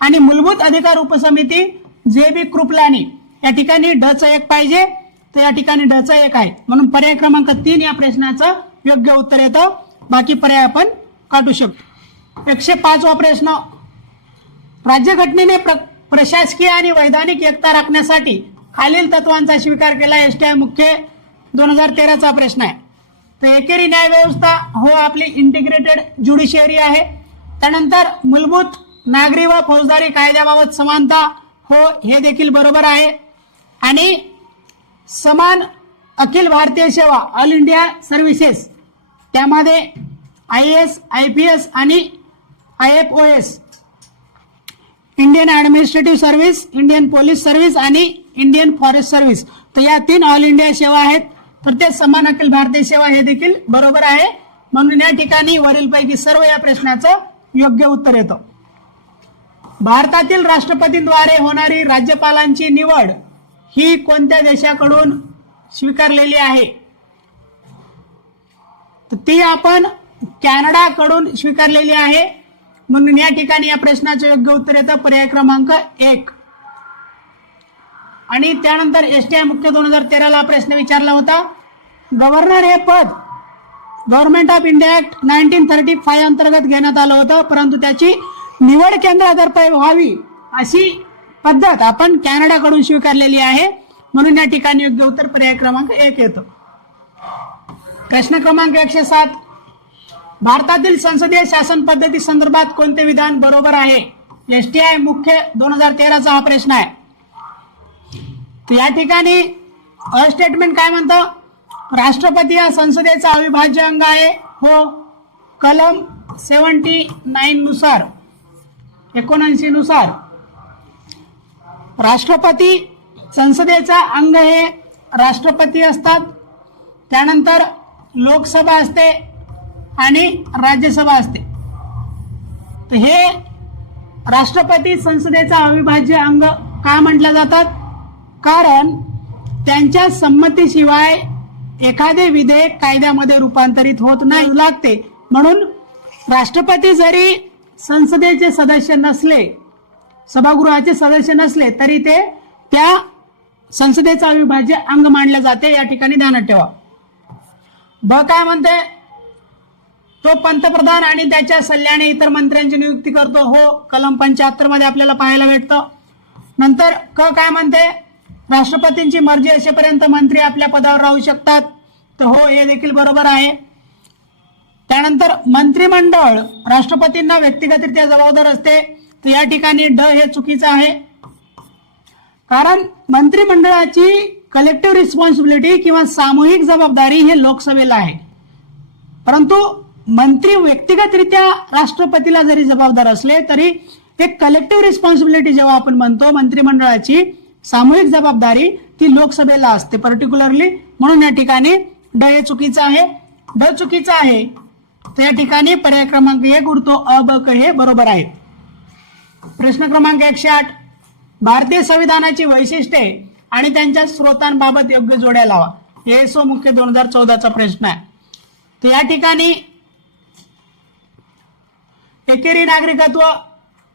आणि मूलभूत अधिकार उपसमिती JB कृपलानी, या ठिकाणी ड च 1 पाहिजे, तर या ठिकाणी ड च 1 आहे, म्हणून पर्याय क्रमांक 3 या प्रश्नाचं योग्य उत्तर येतं. बाकी पर्याय आपण काढू शकतो. 105 वा प्रश्न. राज्यघटनेने प्रशासकीय आणि वैधानिक एकता राखण्यासाठी खालील तत्वांचा स्वीकार केला. STI मुख्य 2013चा प्रश्न आहे. तर एकेरी न्याय व्यवस्था, हो आपली इंटिग्रेटेड ज्युडिशियरी आहे. त्यानंतर मूलभूत नागरी व फौजदारी कायद्याबाबत समानता, हो हे देखील बरोबर आहे. आणि समान अखिल भारतीय सेवा ऑल इंडिया सर्व्हिसेस, त्यामध्ये IAS, IPS आणि IFOS, Indian administrative service, Indian police service आणि इंडियन फॉरेस्ट सर्व्हिस. तर या 3 ऑल इंडिया सेवा आहेत. तर ते समान अखिल भारतीय सेवा हे देखील बरोबर आहे. म्हणून या ठिकाणी वरीलपैकी सर्व या प्रश्नाचं योग्य उत्तर येतं. भारतातील राष्ट्रपतींद्वारे होणारी राज्यपालांची निवड ही कोणत्या देशाकडून स्वीकारलेली आहे? तर ती आपण कॅनडाकडून स्वीकारलेली आहे. म्हणून या ठिकाणी या प्रश्नाचं योग्य उत्तर येतं पर्याय क्रमांक 1. आणि त्यानंतर STI मुख्य 2013 ला प्रश्न विचारला होता. गव्हर्नर हे पद गव्हर्नमेंट ऑफ इंडिया ऍक्ट 1935 अंतर्गत घेण्यात आलं होतं, परंतु त्याची निवड केंद्रातर्फे व्हावी अशी पद्धत आपण कॅनडाकडून स्वीकारलेली आहे. म्हणून या ठिकाणी योग्य उत्तर पर्याय क्रमांक 1 येतं. प्रश्न क्रमांक 107. भारतातील संसदीय शासन पद्धती संदर्भात कोणते विधान बरोबर आहे? STI मुख्य 2013 चा हा प्रश्न आहे. तर या ठिकाणी स्टेटमेंट काय म्हणतं? राष्ट्रपती हा संसदेचा अविभाज्य अंग आहे. हो. कलम 79 नुसार 79 नुसार राष्ट्रपती संसदेचा अंग हे राष्ट्रपती असतात. त्यानंतर लोकसभा असते आणि राज्यसभा असते. तर हे राष्ट्रपती संसदेचा अविभाज्य अंग का म्हटलं जातात? कारण त्यांच्या संमतीशिवाय एखादे विधेयक कायद्यामध्ये रूपांतरित होत नाही लागते. म्हणून राष्ट्रपती जरी संसदेचे सदस्य नसले, सभागृहाचे सदस्य नसले, तरी ते त्या संसदेचा अविभाज्य अंग मानले जाते. या ठिकाणी ध्यानात ठेवा. ब काय म्हणते? तो पंतप्रधान आणि त्याच्या सल्ल्याने इतर मंत्र्यांची नियुक्ती करतो. हो. कलम 75 मध्ये आपल्याला पाहायला भेटतं. नंतर क काय म्हणते? राष्ट्रपतींची मर्जी असेपर्यंत मंत्री आपल्या पदावर राहू शकतात. तर हो, हे देखील बरोबर आहे. त्यानंतर मंत्रिमंडळ राष्ट्रपतींना व्यक्तिगतरित्या जबाबदार असते. तर या ठिकाणी ड हे चुकीचं आहे. कारण मंत्रिमंडळाची कलेक्टिव्ह रिस्पॉन्सिबिलिटी किंवा सामूहिक जबाबदारी हे लोकसभेला आहे, परंतु मंत्री व्यक्तिगतरित्या राष्ट्रपतीला जरी जबाबदार असले तरी एक कलेक्टिव्ह रिस्पॉन्सिबिलिटी जेव्हा आपण म्हणतो मंत्रिमंडळाची सामूहिक जबाबदारी ती लोकसभेला असते पर्टिक्युलरली. म्हणून या ठिकाणी ड हे चुकीचं आहे. ड चुकीचं आहे. तर या ठिकाणी पर्याय क्रमांक 1 उरतो. अ ब क हे बरोबर आहेत. प्रश्न क्रमांक 108. भारतीय संविधानाची वैशिष्ट्ये आणि त्यांच्या स्रोतांबाबत योग्य जोड्या लावा. ASO मुख्य 2014 चा प्रश्न आहे. तर या ठिकाणी एकेरी नागरिकत्व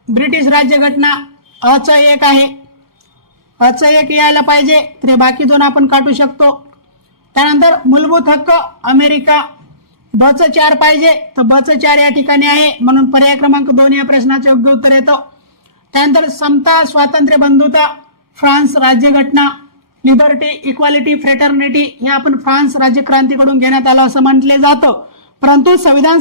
ब्रिटिश राज्यघटना अ 1 आहे. अ 1 यायला पाहिजे. तर बाकी 2 आपण काढू शकतो. त्यानंतर मूलभूत हक्क अमेरिका ब 4 पाहिजे. तर ब 4 या ठिकाणी आहे. म्हणून पर्याय क्रमांक 2 या प्रश्नाचे योग्य उत्तर येतं. त्यानंतर समता, स्वातंत्र्य, बंधुता फ्रान्स राज्यघटना, लिबर्टी, इक्वालिटी, फ्रेटर्निटी हे आपण फ्रान्स राज्यक्रांतीकडून घेण्यात आलं असं म्हटले जातं. परंतु संविधान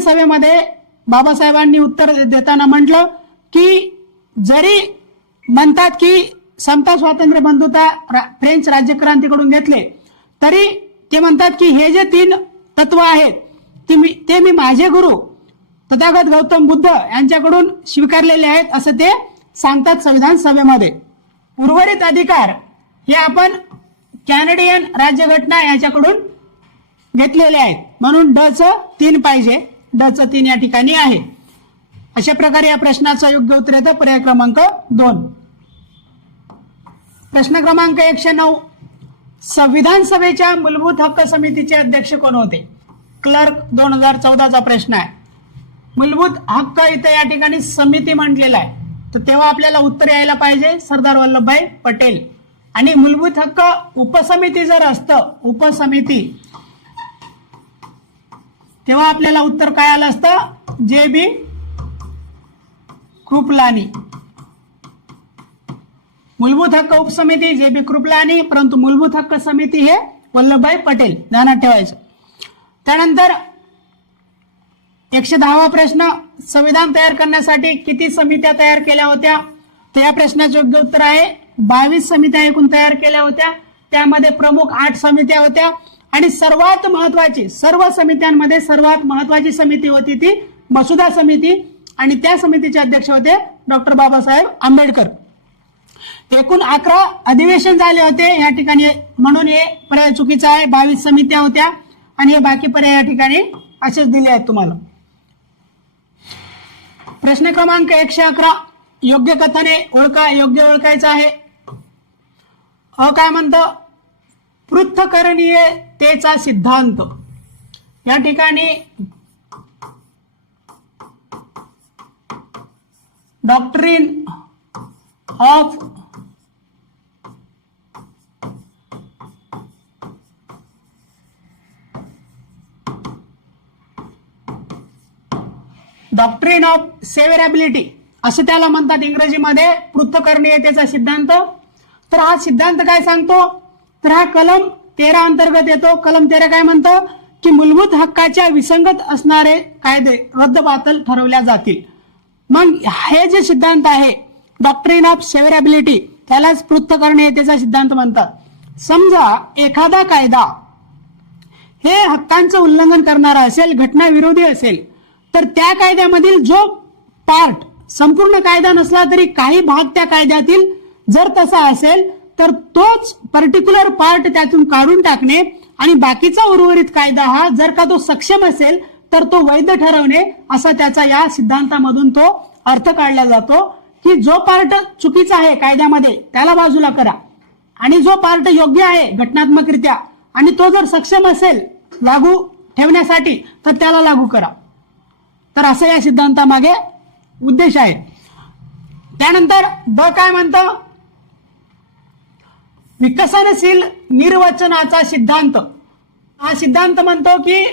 सभेमध्ये बाबासाहेबांनी उत्तर देताना म्हटलं की जरी म्हणतात की समता, स्वातंत्र्य, बंधुता फ्रेंच राज्यक्रांतीकडून घेतले तरी ते म्हणतात की हे जे 3 तत्व आहेत ते मी माझे गुरु तथागत गौतम बुद्ध यांच्याकडून स्वीकारलेले आहेत असं ते सांगतात संविधान सभेमध्ये. उर्वरित अधिकार हे आपण कॅनेडियन राज्यघटना यांच्याकडून घेतलेले आहेत. म्हणून ड च 3 पाहिजे. ड च 3 या ठिकाणी आहे. अशा प्रकारे या प्रश्नाचं योग्य उत्तर येतं पर्याय क्रमांक 2. प्रश्न क्रमांक 109. संविधान सभेच्या मूलभूत हक्क समितीचे अध्यक्ष कोण होते? क्लर्क 2014 चा प्रश्न आहे. मूलभूत हक्क इथे या ठिकाणी समिती म्हटलेला आहे. तर तेव्हा आपल्याला उत्तर यायला पाहिजे सरदार वल्लभभाई पटेल. आणि मूलभूत हक्क उपसमिती जर असतं उपसमिती तेव्हा आपल्याला उत्तर काय आलं असतं? JB कृपलानी. मूलभूत हक्क उपसमिती JB कृपलानी, परंतु मूलभूत हक्क समिती हे वल्लभभाई पटेल. ध्यानात ठेवायचं. त्यानंतर 110वा प्रश्न. संविधान तयार करण्यासाठी किती समित्या तयार केल्या होत्या? तर या प्रश्नाचे योग्य उत्तर आहे 22 समित्या एकूण तयार केल्या होत्या. त्यामध्ये प्रमुख 8 समित्या होत्या आणि सर्वात महत्वाची, सर्व समित्यांमध्ये सर्वात महत्वाची समिती होती ती मसुदा समिती आणि त्या समितीचे अध्यक्ष होते डॉक्टर बाबासाहेब आंबेडकर. एकूण 11 अधिवेशन झाले होते या ठिकाणी, म्हणून हे पर्याय चुकीचा आहे. 22 समित्या होत्या आणि हे बाकी पर्याय या ठिकाणी असेच दिले आहेत तुम्हाला. प्रश्न क्रमांक 111, योग्य कथने ओळखा. योग्य ओळखायचं आहे. काय म्हणतं, पृथ्थकरणीयतेचा सिद्धांत. या ठिकाणी डॉक्ट्रिन ऑफ डॉक्ट्रिन ऑफ सेव्हरेबिलिटी असं त्याला म्हणतात इंग्रजीमध्ये, पृथ्थकरणीयतेचा सिद्धांत. तर हा सिद्धांत काय सांगतो, तर हा कलम 13 अंतर्गत येतो. कलम 13 काय म्हणतं की मूलभूत हक्काच्या विसंगत असणारे कायदे रद्दबातल ठरवल्या जातील. मग हे जे सिद्धांत आहे डॉक्ट्रिन ऑफ सेव्हरेबिलिटी त्यालाच पृथ्थकरणीयतेचा सिद्धांत म्हणतात. समजा एखादा कायदा हे हक्कांचं उल्लंघन करणारा असेल, घटना विरोधी असेल, तर त्या कायद्यामधील जो पार्ट, संपूर्ण कायदा नसला तरी काही भाग त्या कायद्यातील जर तसा असेल तर तोच पर्टिक्युलर पार्ट त्यातून काढून टाकणे आणि बाकीचा उर्वरित कायदा हा जर का तो सक्षम असेल तर तो वैध ठरवणे, असा त्याचा या सिद्धांतामधून तो अर्थ काढला जातो की जो पार्ट चुकीचा आहे कायद्यामध्ये त्याला बाजूला करा आणि जो पार्ट योग्य आहे घटनात्मकरित्या आणि तो जर सक्षम असेल लागू ठेवण्यासाठी तर त्याला लागू करा. तर असं या सिद्धांतामागे उद्देश आहे. त्यानंतर ब काय म्हणतं, विकसनशील निर्वचनाचा सिद्धांत. हा सिद्धांत म्हणतो की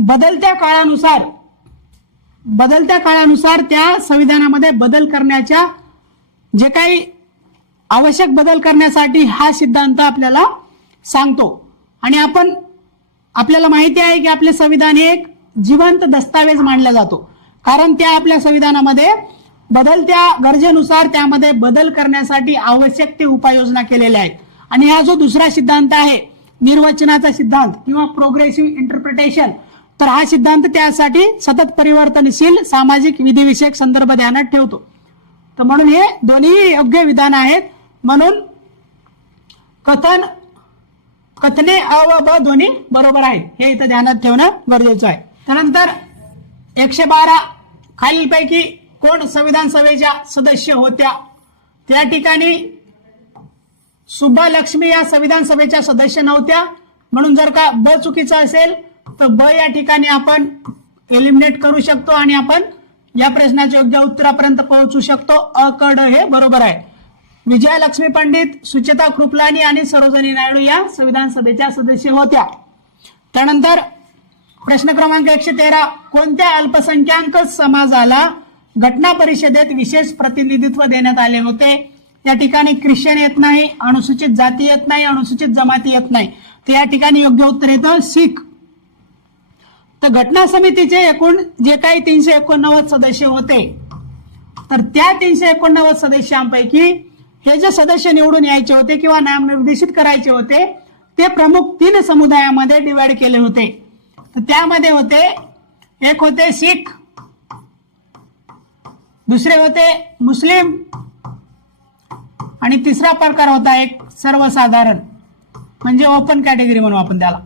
बदलत्या काळानुसार त्या संविधानामध्ये बदल करण्याच्या, जे काही आवश्यक बदल करण्यासाठी हा सिद्धांत आपल्याला सांगतो. आणि आपल्याला माहिती आहे की आपले संविधान हे एक जिवंत दस्तावेज मानला जातो, कारण त्या आपल्या संविधानामध्ये बदलत्या गरजेनुसार त्यामध्ये बदल करण्यासाठी आवश्यक ते उपाययोजना केलेल्या आहेत. आणि हा जो दुसरा सिद्धांत आहे निर्वचनाचा सिद्धांत किंवा प्रोग्रेसिव्ह इंटरप्रिटेशन, तर हा सिद्धांत त्यासाठी सतत परिवर्तनशील सामाजिक विधिविषयक संदर्भ ध्यानात ठेवतो. तर म्हणून हे दोन्ही योग्य विधान आहेत. म्हणून कथने अ व ब दोन्ही बरोबर आहेत, हे इथं ध्यानात ठेवणं गरजेचं आहे. त्यानंतर 112, खालीलपैकी कोण संविधान सभेच्या सदस्य होत्या. त्या ठिकाणी सुब्बालक्ष्मी या संविधान सभेच्या सदस्य नव्हत्या, म्हणून जर का ब चुकीचा असेल तर ब या ठिकाणी आपण एलिमिनेट करू शकतो आणि आपण या प्रश्नाच्या योग्य उत्तरापर्यंत पोहोचू शकतो. अ क ड हे बरोबर आहे. विजयालक्ष्मी पंडित, सुचेता कृपलानी आणि सरोजिनी नायडू या संविधान सभेच्या सदस्य होत्या. त्यानंतर प्रश्न क्रमांक 113, कोणत्या अल्पसंख्याक समाजाला घटना परिषदेत विशेष प्रतिनिधित्व देण्यात आले होते. या ठिकाणी ख्रिश्चन येत नाही, अनुसूचित जाती येत नाही, अनुसूचित जमाती येत नाही. तर या ठिकाणी योग्य उत्तर येतं शीख. तर घटना समितीचे एकूण जे काही 389 सदस्य होते, तर त्या 389 सदस्यांपैकी हे जे सदस्य निवडून यायचे होते किंवा नामनिर्देशित करायचे होते ते प्रमुख 3 समुदायामध्ये डिवाइड केले होते. तर त्यामध्ये होते, एक होते शीख, दुसरे होते मुस्लिम आणि तिसरा प्रकार होता एक सर्वसाधारण, म्हणजे ओपन कॅटेगरी म्हणू आपण त्याला.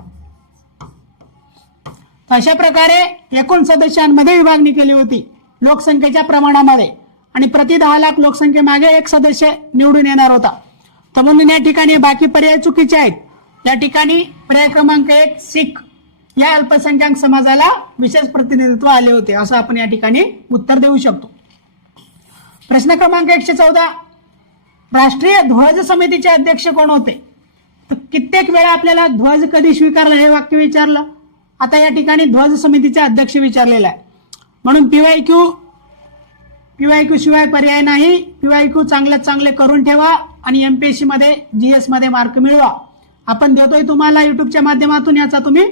अशा प्रकारे एकूण सदस्यांमध्ये विभागणी केली होती लोकसंख्येच्या प्रमाणामध्ये आणि प्रति 10 लाख लोकसंख्येमागे एक सदस्य निवडून येणार होता. तर म्हणून या ठिकाणी बाकी पर्याय चुकीचे आहेत. या ठिकाणी पर्याय क्रमांक 1 शीख या अल्पसंख्याक समाजाला विशेष प्रतिनिधित्व आले होते, असं आपण या ठिकाणी उत्तर देऊ शकतो. प्रश्न क्रमांक 114, राष्ट्रीय ध्वज समितीचे अध्यक्ष कोण होते. तर कित्येक वेळा आपल्याला ध्वज कधी स्वीकारला हे वाक्य विचारलं. आता या ठिकाणी ध्वज समितीचे अध्यक्ष विचारलेला आहे, म्हणून पीवायक्यू शिवाय पर्याय नाही. पीवायक्यू चांगल्यात चांगले करून ठेवा आणि एमपीएससी मध्ये जीएस मध्ये मार्क मिळवा. आपण देतोय तुम्हाला युट्यूबच्या माध्यमातून, याचा तुम्ही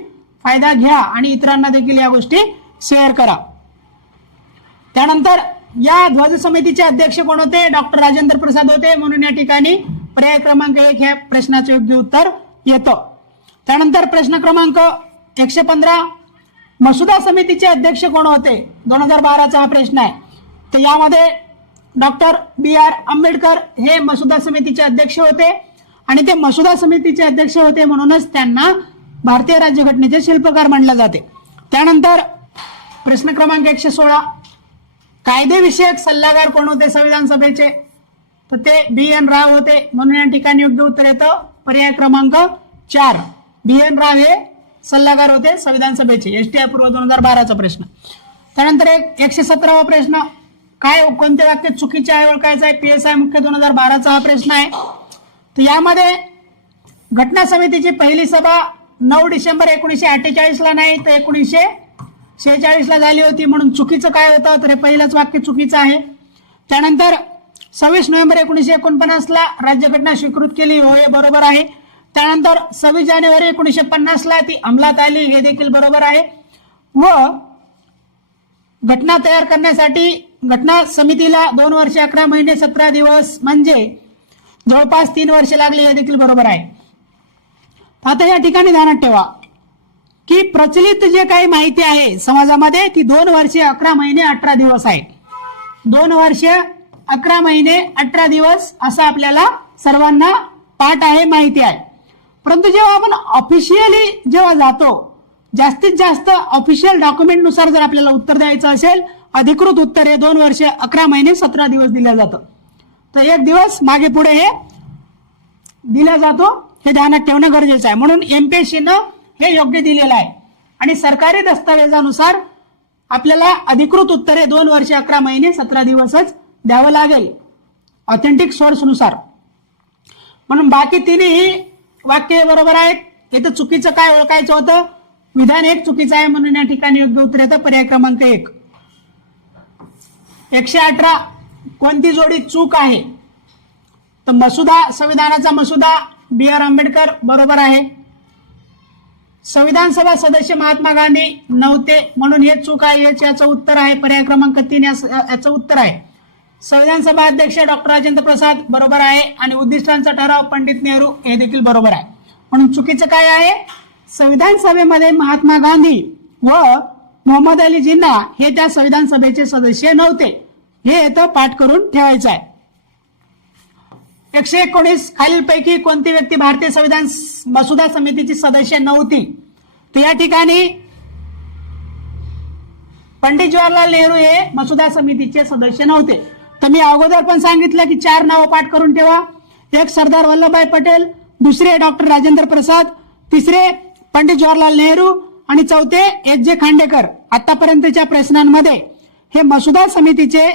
फायदा घ्या आणि इतरांना देखील या गोष्टी शेअर करा. त्यानंतर या ध्वज समितीचे अध्यक्ष कोण होते? डॉक्टर राजेंद्र प्रसाद होते, म्हणून या ठिकाणी पर्याय क्रमांक 1 ह्या प्रश्नाचे योग्य उत्तर येतं. त्यानंतर प्रश्न क्रमांक 115, मसुदा समितीचे अध्यक्ष कोण होते? 2012चा हा प्रश्न आहे. तर यामध्ये डॉक्टर B.R. आंबेडकर हे मसुदा समितीचे अध्यक्ष होते आणि ते मसुदा समितीचे अध्यक्ष होते म्हणूनच त्यांना भारतीय राज्यघटनेचे शिल्पकार मानले जाते. त्यानंतर प्रश्न क्रमांक 116, कायदेविषयक सल्लागार कोण होते संविधान सभेचे? तर ते B.N. राव होते, म्हणून या ठिकाणी योग्य उत्तर येतं पर्याय क्रमांक 4. B.N. राव हे सल्लागार होते संविधान सभेचे. STI पूर्व 2012चा प्रश्न. त्यानंतर 117वा प्रश्न, कोणते वाक्य चुकीचे आहे ओळखायचं आहे? PSI मुख्य 2012चा हा प्रश्न आहे. तर यामध्ये घटना समितीची पहिली सभा 9 डिसेंबर 1948 ला नाही तर 1946 ला झाली होती, म्हणून चुकीचं काय होतं? तर हे पहिलंच वाक्य चुकीचं आहे. त्यानंतर 26 नोव्हेंबर 1949 ला राज्यघटना स्वीकृत केली, हो हे बरोबर आहे. त्यानंतर 26 जानेवारी 1950 ला ती अंमलात आली, हे देखील बरोबर आहे. व घटना तयार करण्यासाठी घटना समितीला 2 वर्ष 11 महिने 17 दिवस म्हणजे जवळपास 3 वर्ष लागली, हे देखील बरोबर आहे. आता या ठिकाणी ध्यानात ठेवा की प्रचलित जे काही माहिती आहे समाजामध्ये ती 2 वर्षे 11 महिने 18 दिवस आहे. 2 वर्ष 11 महिने 18 दिवस असं आपल्याला सर्वांना पाठ आहे, माहिती आहे. परंतु जेव्हा आपण ऑफिशियली जेव्हा जातो, जास्तीत जास्त ऑफिशियल डॉक्युमेंट नुसार जर आपल्याला उत्तर द्यायचं असेल, अधिकृत उत्तर हे 2 वर्ष 11 महिने 17 दिवस दिलं जातं. तर 1 दिवस मागे पुढे हे दिला जातो, हे ध्यानात ठेवणं गरजेचं आहे. म्हणून MPSCनं हे योग्य दिलेलं आहे आणि सरकारी दस्तावेजानुसार आपल्याला अधिकृत उत्तर हे 2 वर्ष 11 महिने 17 दिवसच द्यावं लागेल ऑथेंटिक सोर्स नुसार. म्हणून बाकी तिन्ही वाक्य बरोबर आहेत. इथं चुकीचं काय ओळखायचं होतं? विधान 1 चुकीचं आहे, म्हणून या ठिकाणी योग्य उत्तर येतं पर्याय क्रमांक 1. 118, कोणती जोडी चूक आहे? तर मसुदा, संविधानाचा मसुदा B.R. आंबेडकर बरोबर आहे. संविधान सभा सदस्य महात्मा गांधी नव्हते, म्हणून हे चूक आहे, याचं उत्तर आहे पर्याय क्रमांक 3 याचं उत्तर आहे. संविधान सभा अध्यक्ष डॉक्टर राजेंद्र प्रसाद बरोबर आहे आणि उद्दिष्टांचा ठराव पंडित नेहरू हे देखील बरोबर आहे. म्हणून चुकीचं काय आहे? संविधान सभेमध्ये महात्मा गांधी व मोहम्मद अली जिन्ना हे त्या संविधान सभेचे सदस्य नव्हते, हे इथं पाठ करून ठेवायचं आहे. 119, खालीलपैकी कोणती व्यक्ती भारतीय संविधान मसुदा समितीची सदस्य नव्हती? तर या ठिकाणी पंडित जवाहरलाल नेहरू हे मसुदा समितीचे सदस्य नव्हते. तर मी अगोदर पण सांगितलं की 4 नावं पाठ करून ठेवा. 1 सरदार वल्लभभाई पटेल, दुसरे डॉक्टर राजेंद्र प्रसाद, तिसरे पंडित जवाहरलाल नेहरू आणि चौथे H.J. खांडेकर. आतापर्यंतच्या प्रश्नांमध्ये हे मसुदा समितीचे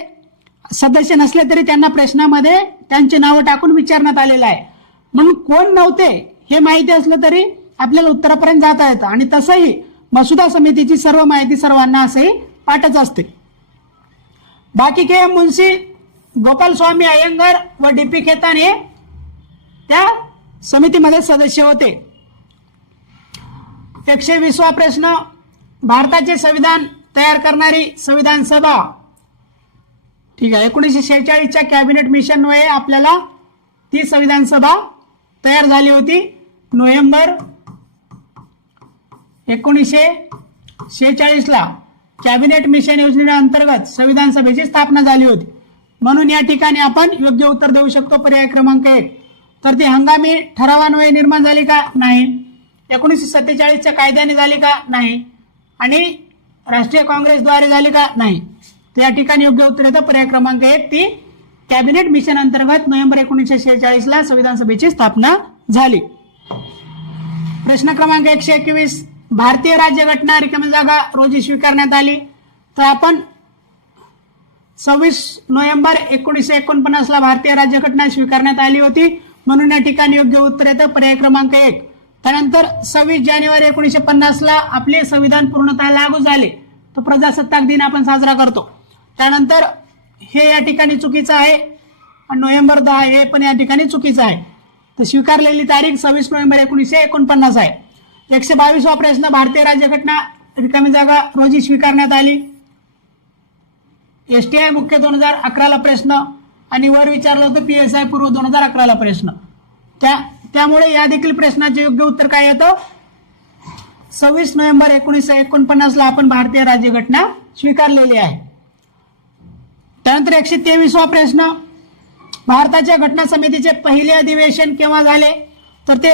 सदस्य नसले तरी त्यांना प्रश्नामध्ये त्यांचे नावं टाकून विचारण्यात आलेलं आहे. म्हणून कोण नव्हते हे माहिती असलं तरी आपल्याला उत्तरापर्यंत जाता येतं आणि तसंही मसुदा समितीची सर्व माहिती सर्वांना असंही पाठच असते. बाकी KM मुन्शी, गोपाल स्वामी अय्यंगार व DP खेतान हे त्या समितीमध्ये सदस्य होते. 120वा प्रश्न, भारताचे संविधान तयार करणारी संविधान सभा, ठीक आहे, 1946च्या कॅबिनेट मिशनमुळे आपल्याला ती संविधान सभा तयार झाली होती. नोव्हेंबर 1946 ला कॅबिनेट मिशन योजनेअंतर्गत संविधान सभेची स्थापना झाली होती. म्हणून या ठिकाणी आपण योग्य उत्तर देऊ शकतो पर्याय क्रमांक 1. तर ती हंगामी ठरावान्वये निर्माण झाली का? नाही. 1947च्या कायद्याने झाली का? नाही. आणि राष्ट्रीय काँग्रेसद्वारे झाली का? नाही. तर या ठिकाणी योग्य उत्तर येतं पर्याय क्रमांक 1. ती कॅबिनेट मिशन अंतर्गत नोव्हेंबर 1946 ला संविधान सभेची स्थापना झाली. प्रश्न क्रमांक 121, भारतीय राज्यघटना रिकाम्या जागा रोजी स्वीकारण्यात आली. तर आपण 26 नोव्हेंबर 1949 ला भारतीय राज्यघटना स्वीकारण्यात आली होती, म्हणून या ठिकाणी योग्य उत्तर येतं पर्याय क्रमांक 1. त्यानंतर 26 जानेवारी 1950 ला आपले संविधान पूर्णतः लागू झाले, तो प्रजासत्ताक दिन आपण साजरा करतो. त्यानंतर हे या ठिकाणी चुकीचं आहे आणि नोव्हेंबर 10 हे पण या ठिकाणी चुकीचं आहे. तर स्वीकारलेली तारीख 26 नोव्हेंबर 1949 आहे. 122वा प्रश्न, भारतीय राज्यघटना रिकामी जागा रोजी स्वीकारण्यात आली. STI मुख्य 2011ला प्रश्न आणि वर विचारलं होतं PSI पूर्व 2011ला प्रश्न. त्यामुळे या देखील प्रश्नाचे योग्य उत्तर काय येतं? 26 नोव्हेंबर 1949ला आपण भारतीय राज्यघटना स्वीकारलेली आहे. त्यानंतर 123वा प्रश्न, भारताच्या घटना समितीचे पहिले अधिवेशन केव्हा झाले? तर ते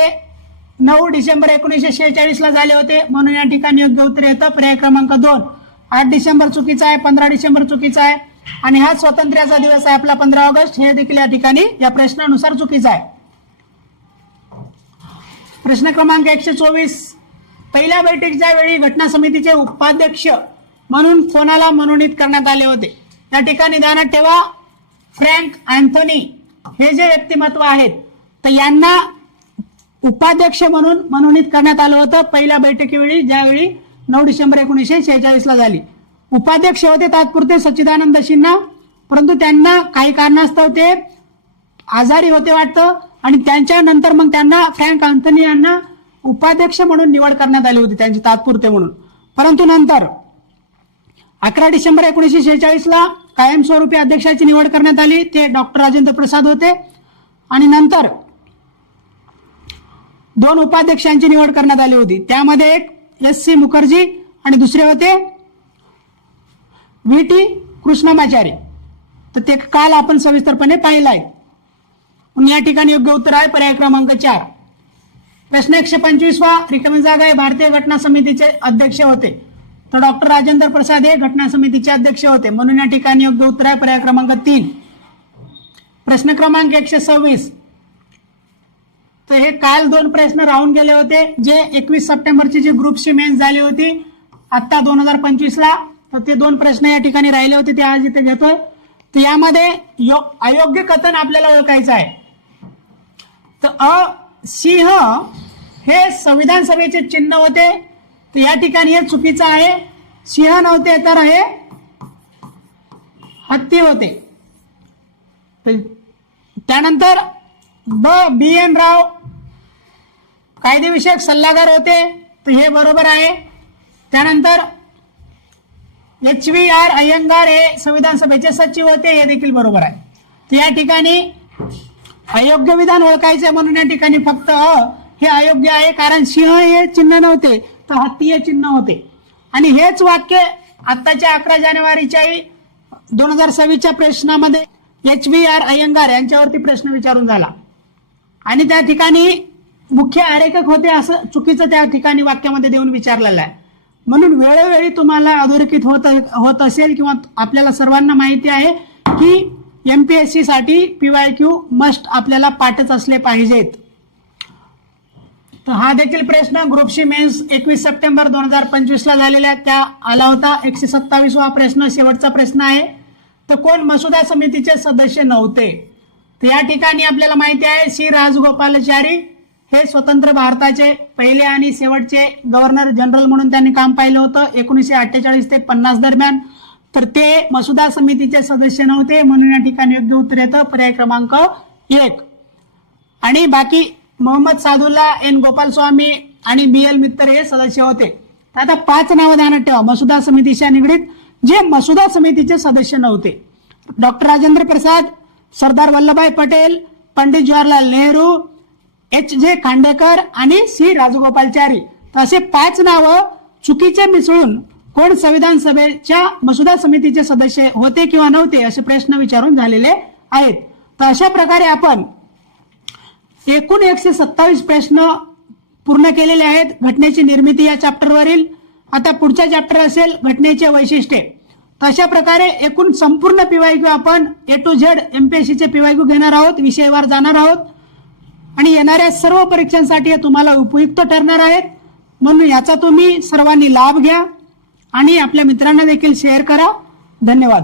9 डिसेंबर 1946ला झाले होते, म्हणून या ठिकाणी योग्य उत्तर येतं पर्याय क्रमांक 2. 8 डिसेंबर चुकीचा आहे, 15 डिसेंबर चुकीचा आहे आणि हा स्वातंत्र्याचा दिवस आहे आपला 15 ऑगस्ट, हे देखील या ठिकाणी या प्रश्नानुसार चुकीचा आहे. प्रश्न क्रमांक 124, पहिल्या बैठकीच्या वेळी घटना समितीचे उपाध्यक्ष म्हणून कोणाला मनोनीत करण्यात आले होते? या ठिकाणी ध्यानात ठेवा, फ्रँक अँथोनी हे जे व्यक्तिमत्व आहेत तर यांना उपाध्यक्ष म्हणून मनोनीत करण्यात आलं होतं पहिल्या बैठकीवेळी, ज्यावेळी 9 डिसेंबर 1946ला झाली. उपाध्यक्ष होते तात्पुरते सच्चिदानंद सिन्हा, परंतु त्यांना काही कारणास्तव ते आजारी होते वाटतं आणि त्यांच्यानंतर मग त्यांना फ्रँक अँथोनी यांना उपाध्यक्ष म्हणून निवड करण्यात आली होती त्यांची तात्पुरते म्हणून. परंतु नंतर 11 डिसेंबर 1946ला कायमस्वरूपी अध्यक्षाची निवड करण्यात आली, ते डॉक्टर राजेंद्र प्रसाद होते आणि नंतर 2 उपाध्यक्षांची निवड करण्यात आली होती. त्यामध्ये एक SC मुखर्जी आणि दुसरे होते VT कृष्णमाचारी. तर ते काल आपण सविस्तरपणे पाहिलं आहे. या ठिकाणी योग्य उत्तर आहे पर्याय क्रमांक 4. प्रश्न 125वा, रिकामी जागा हे भारतीय घटना समितीचे अध्यक्ष होते, तर डॉक्टर राजेंद्र प्रसाद हे घटना समितीचे अध्यक्ष होते, म्हणून या ठिकाणी योग्य उत्तर आहे पर्याय क्रमांक 3. प्रश्न क्रमांक 126, तर हे काल 2 प्रश्न राहून गेले होते, जे 21 सप्टेंबरची जी ग्रुप सी मेन्स झाली होती आता 2025ला, तर ते 2 प्रश्न या ठिकाणी राहिले होते, ते आज इथे घेतोय. तर यामध्ये अयोग्य कथन आपल्याला ओळखायचं आहे. तर सिंह हे संविधान सभेचे चिन्ह होते, तर या ठिकाणी हे चुकीचं आहे, सिंह नव्हते तर हे हत्ती होते. त्यानंतर BN राव कायदेविषयक सल्लागार होते, तर हे बरोबर आहे. त्यानंतर HVR अय्यंगार हे संविधान सभेचे सचिव होते, हे देखील बरोबर आहे. तर या ठिकाणी अयोग्य विधान ओळखायचे म्हणून या ठिकाणी फक्त हे अयोग्य आहे, कारण सिंह हे चिन्ह नव्हते तर हत्ती हे चिन्ह होते. आणि हेच वाक्य आताच्या 11 जानेवारीच्या 2026च्या प्रश्नामध्ये HVR अय्यंगार यांच्यावरती प्रश्न विचारून झाला आणि त्या ठिकाणी मुख्य आरेखक होते असं चुकीचं त्या ठिकाणी वाक्यामध्ये देऊन विचारलेलं आहे. म्हणून वेळोवेळी तुम्हाला अधोरेखित होत असेल किंवा आपल्याला सर्वांना माहिती आहे की MPSC साठी PYQ मस्ट आपल्याला पाठच असले पाहिजेत. तर हा देखील प्रश्न ग्रुप सी मेन्स 21 सप्टेंबर 2025ला झालेला त्या आला होता. 127वा प्रश्न शेवटचा प्रश्न आहे. तर कोण मसुदा समितीचे सदस्य नव्हते? तर या ठिकाणी आपल्याला माहिती आहे C राजगोपालाचारी हे स्वतंत्र भारताचे पहिले आणि शेवटचे गव्हर्नर जनरल म्हणून त्यांनी काम पाहिलं होतं 1948 ते 50 दरम्यान. तर ते मसुदा समितीचे सदस्य नव्हते, म्हणून या ठिकाणी योग्य उत्तर येतं पर्याय क्रमांक 1. आणि बाकी मोहम्मद सादुल्ला, N गोपालस्वामी आणि BL मित्तर हे सदस्य होते. तर आता 5 नावं ध्यानात ठेवा मसुदा समितीच्या निगडीत जे मसुदा समितीचे सदस्य नव्हते. डॉक्टर राजेंद्र प्रसाद, सरदार वल्लभभाई पटेल, पंडित जवाहरलाल नेहरू, HJ खांडेकर आणि C राजगोपालाचारी. तर असे 5 नावं चुकीचे मिसळून कोण संविधान सभेच्या मसुदा समितीचे सदस्य होते किंवा नव्हते असे प्रश्न विचारून झालेले आहेत. तर अशा प्रकारे आपण एकूण 127 प्रश्न पूर्ण केलेले आहेत घटनेची निर्मिती या चॅप्टरवरील. आता पुढचा चॅप्टर असेल घटनेचे वैशिष्ट्ये. तर अशा प्रकारे एकूण संपूर्ण PYQ आपण A to Z MPSC चे PYQ घेणार आहोत, विषयवार जाणार आहोत आणि येणाऱ्या सर्व परीक्षांसाठी हे तुम्हाला उपयुक्त ठरणार आहेत. म्हणून याचा तुम्ही सर्वांनी लाभ घ्या आणि आपल्या मित्रांना देखील शेअर करा. धन्यवाद.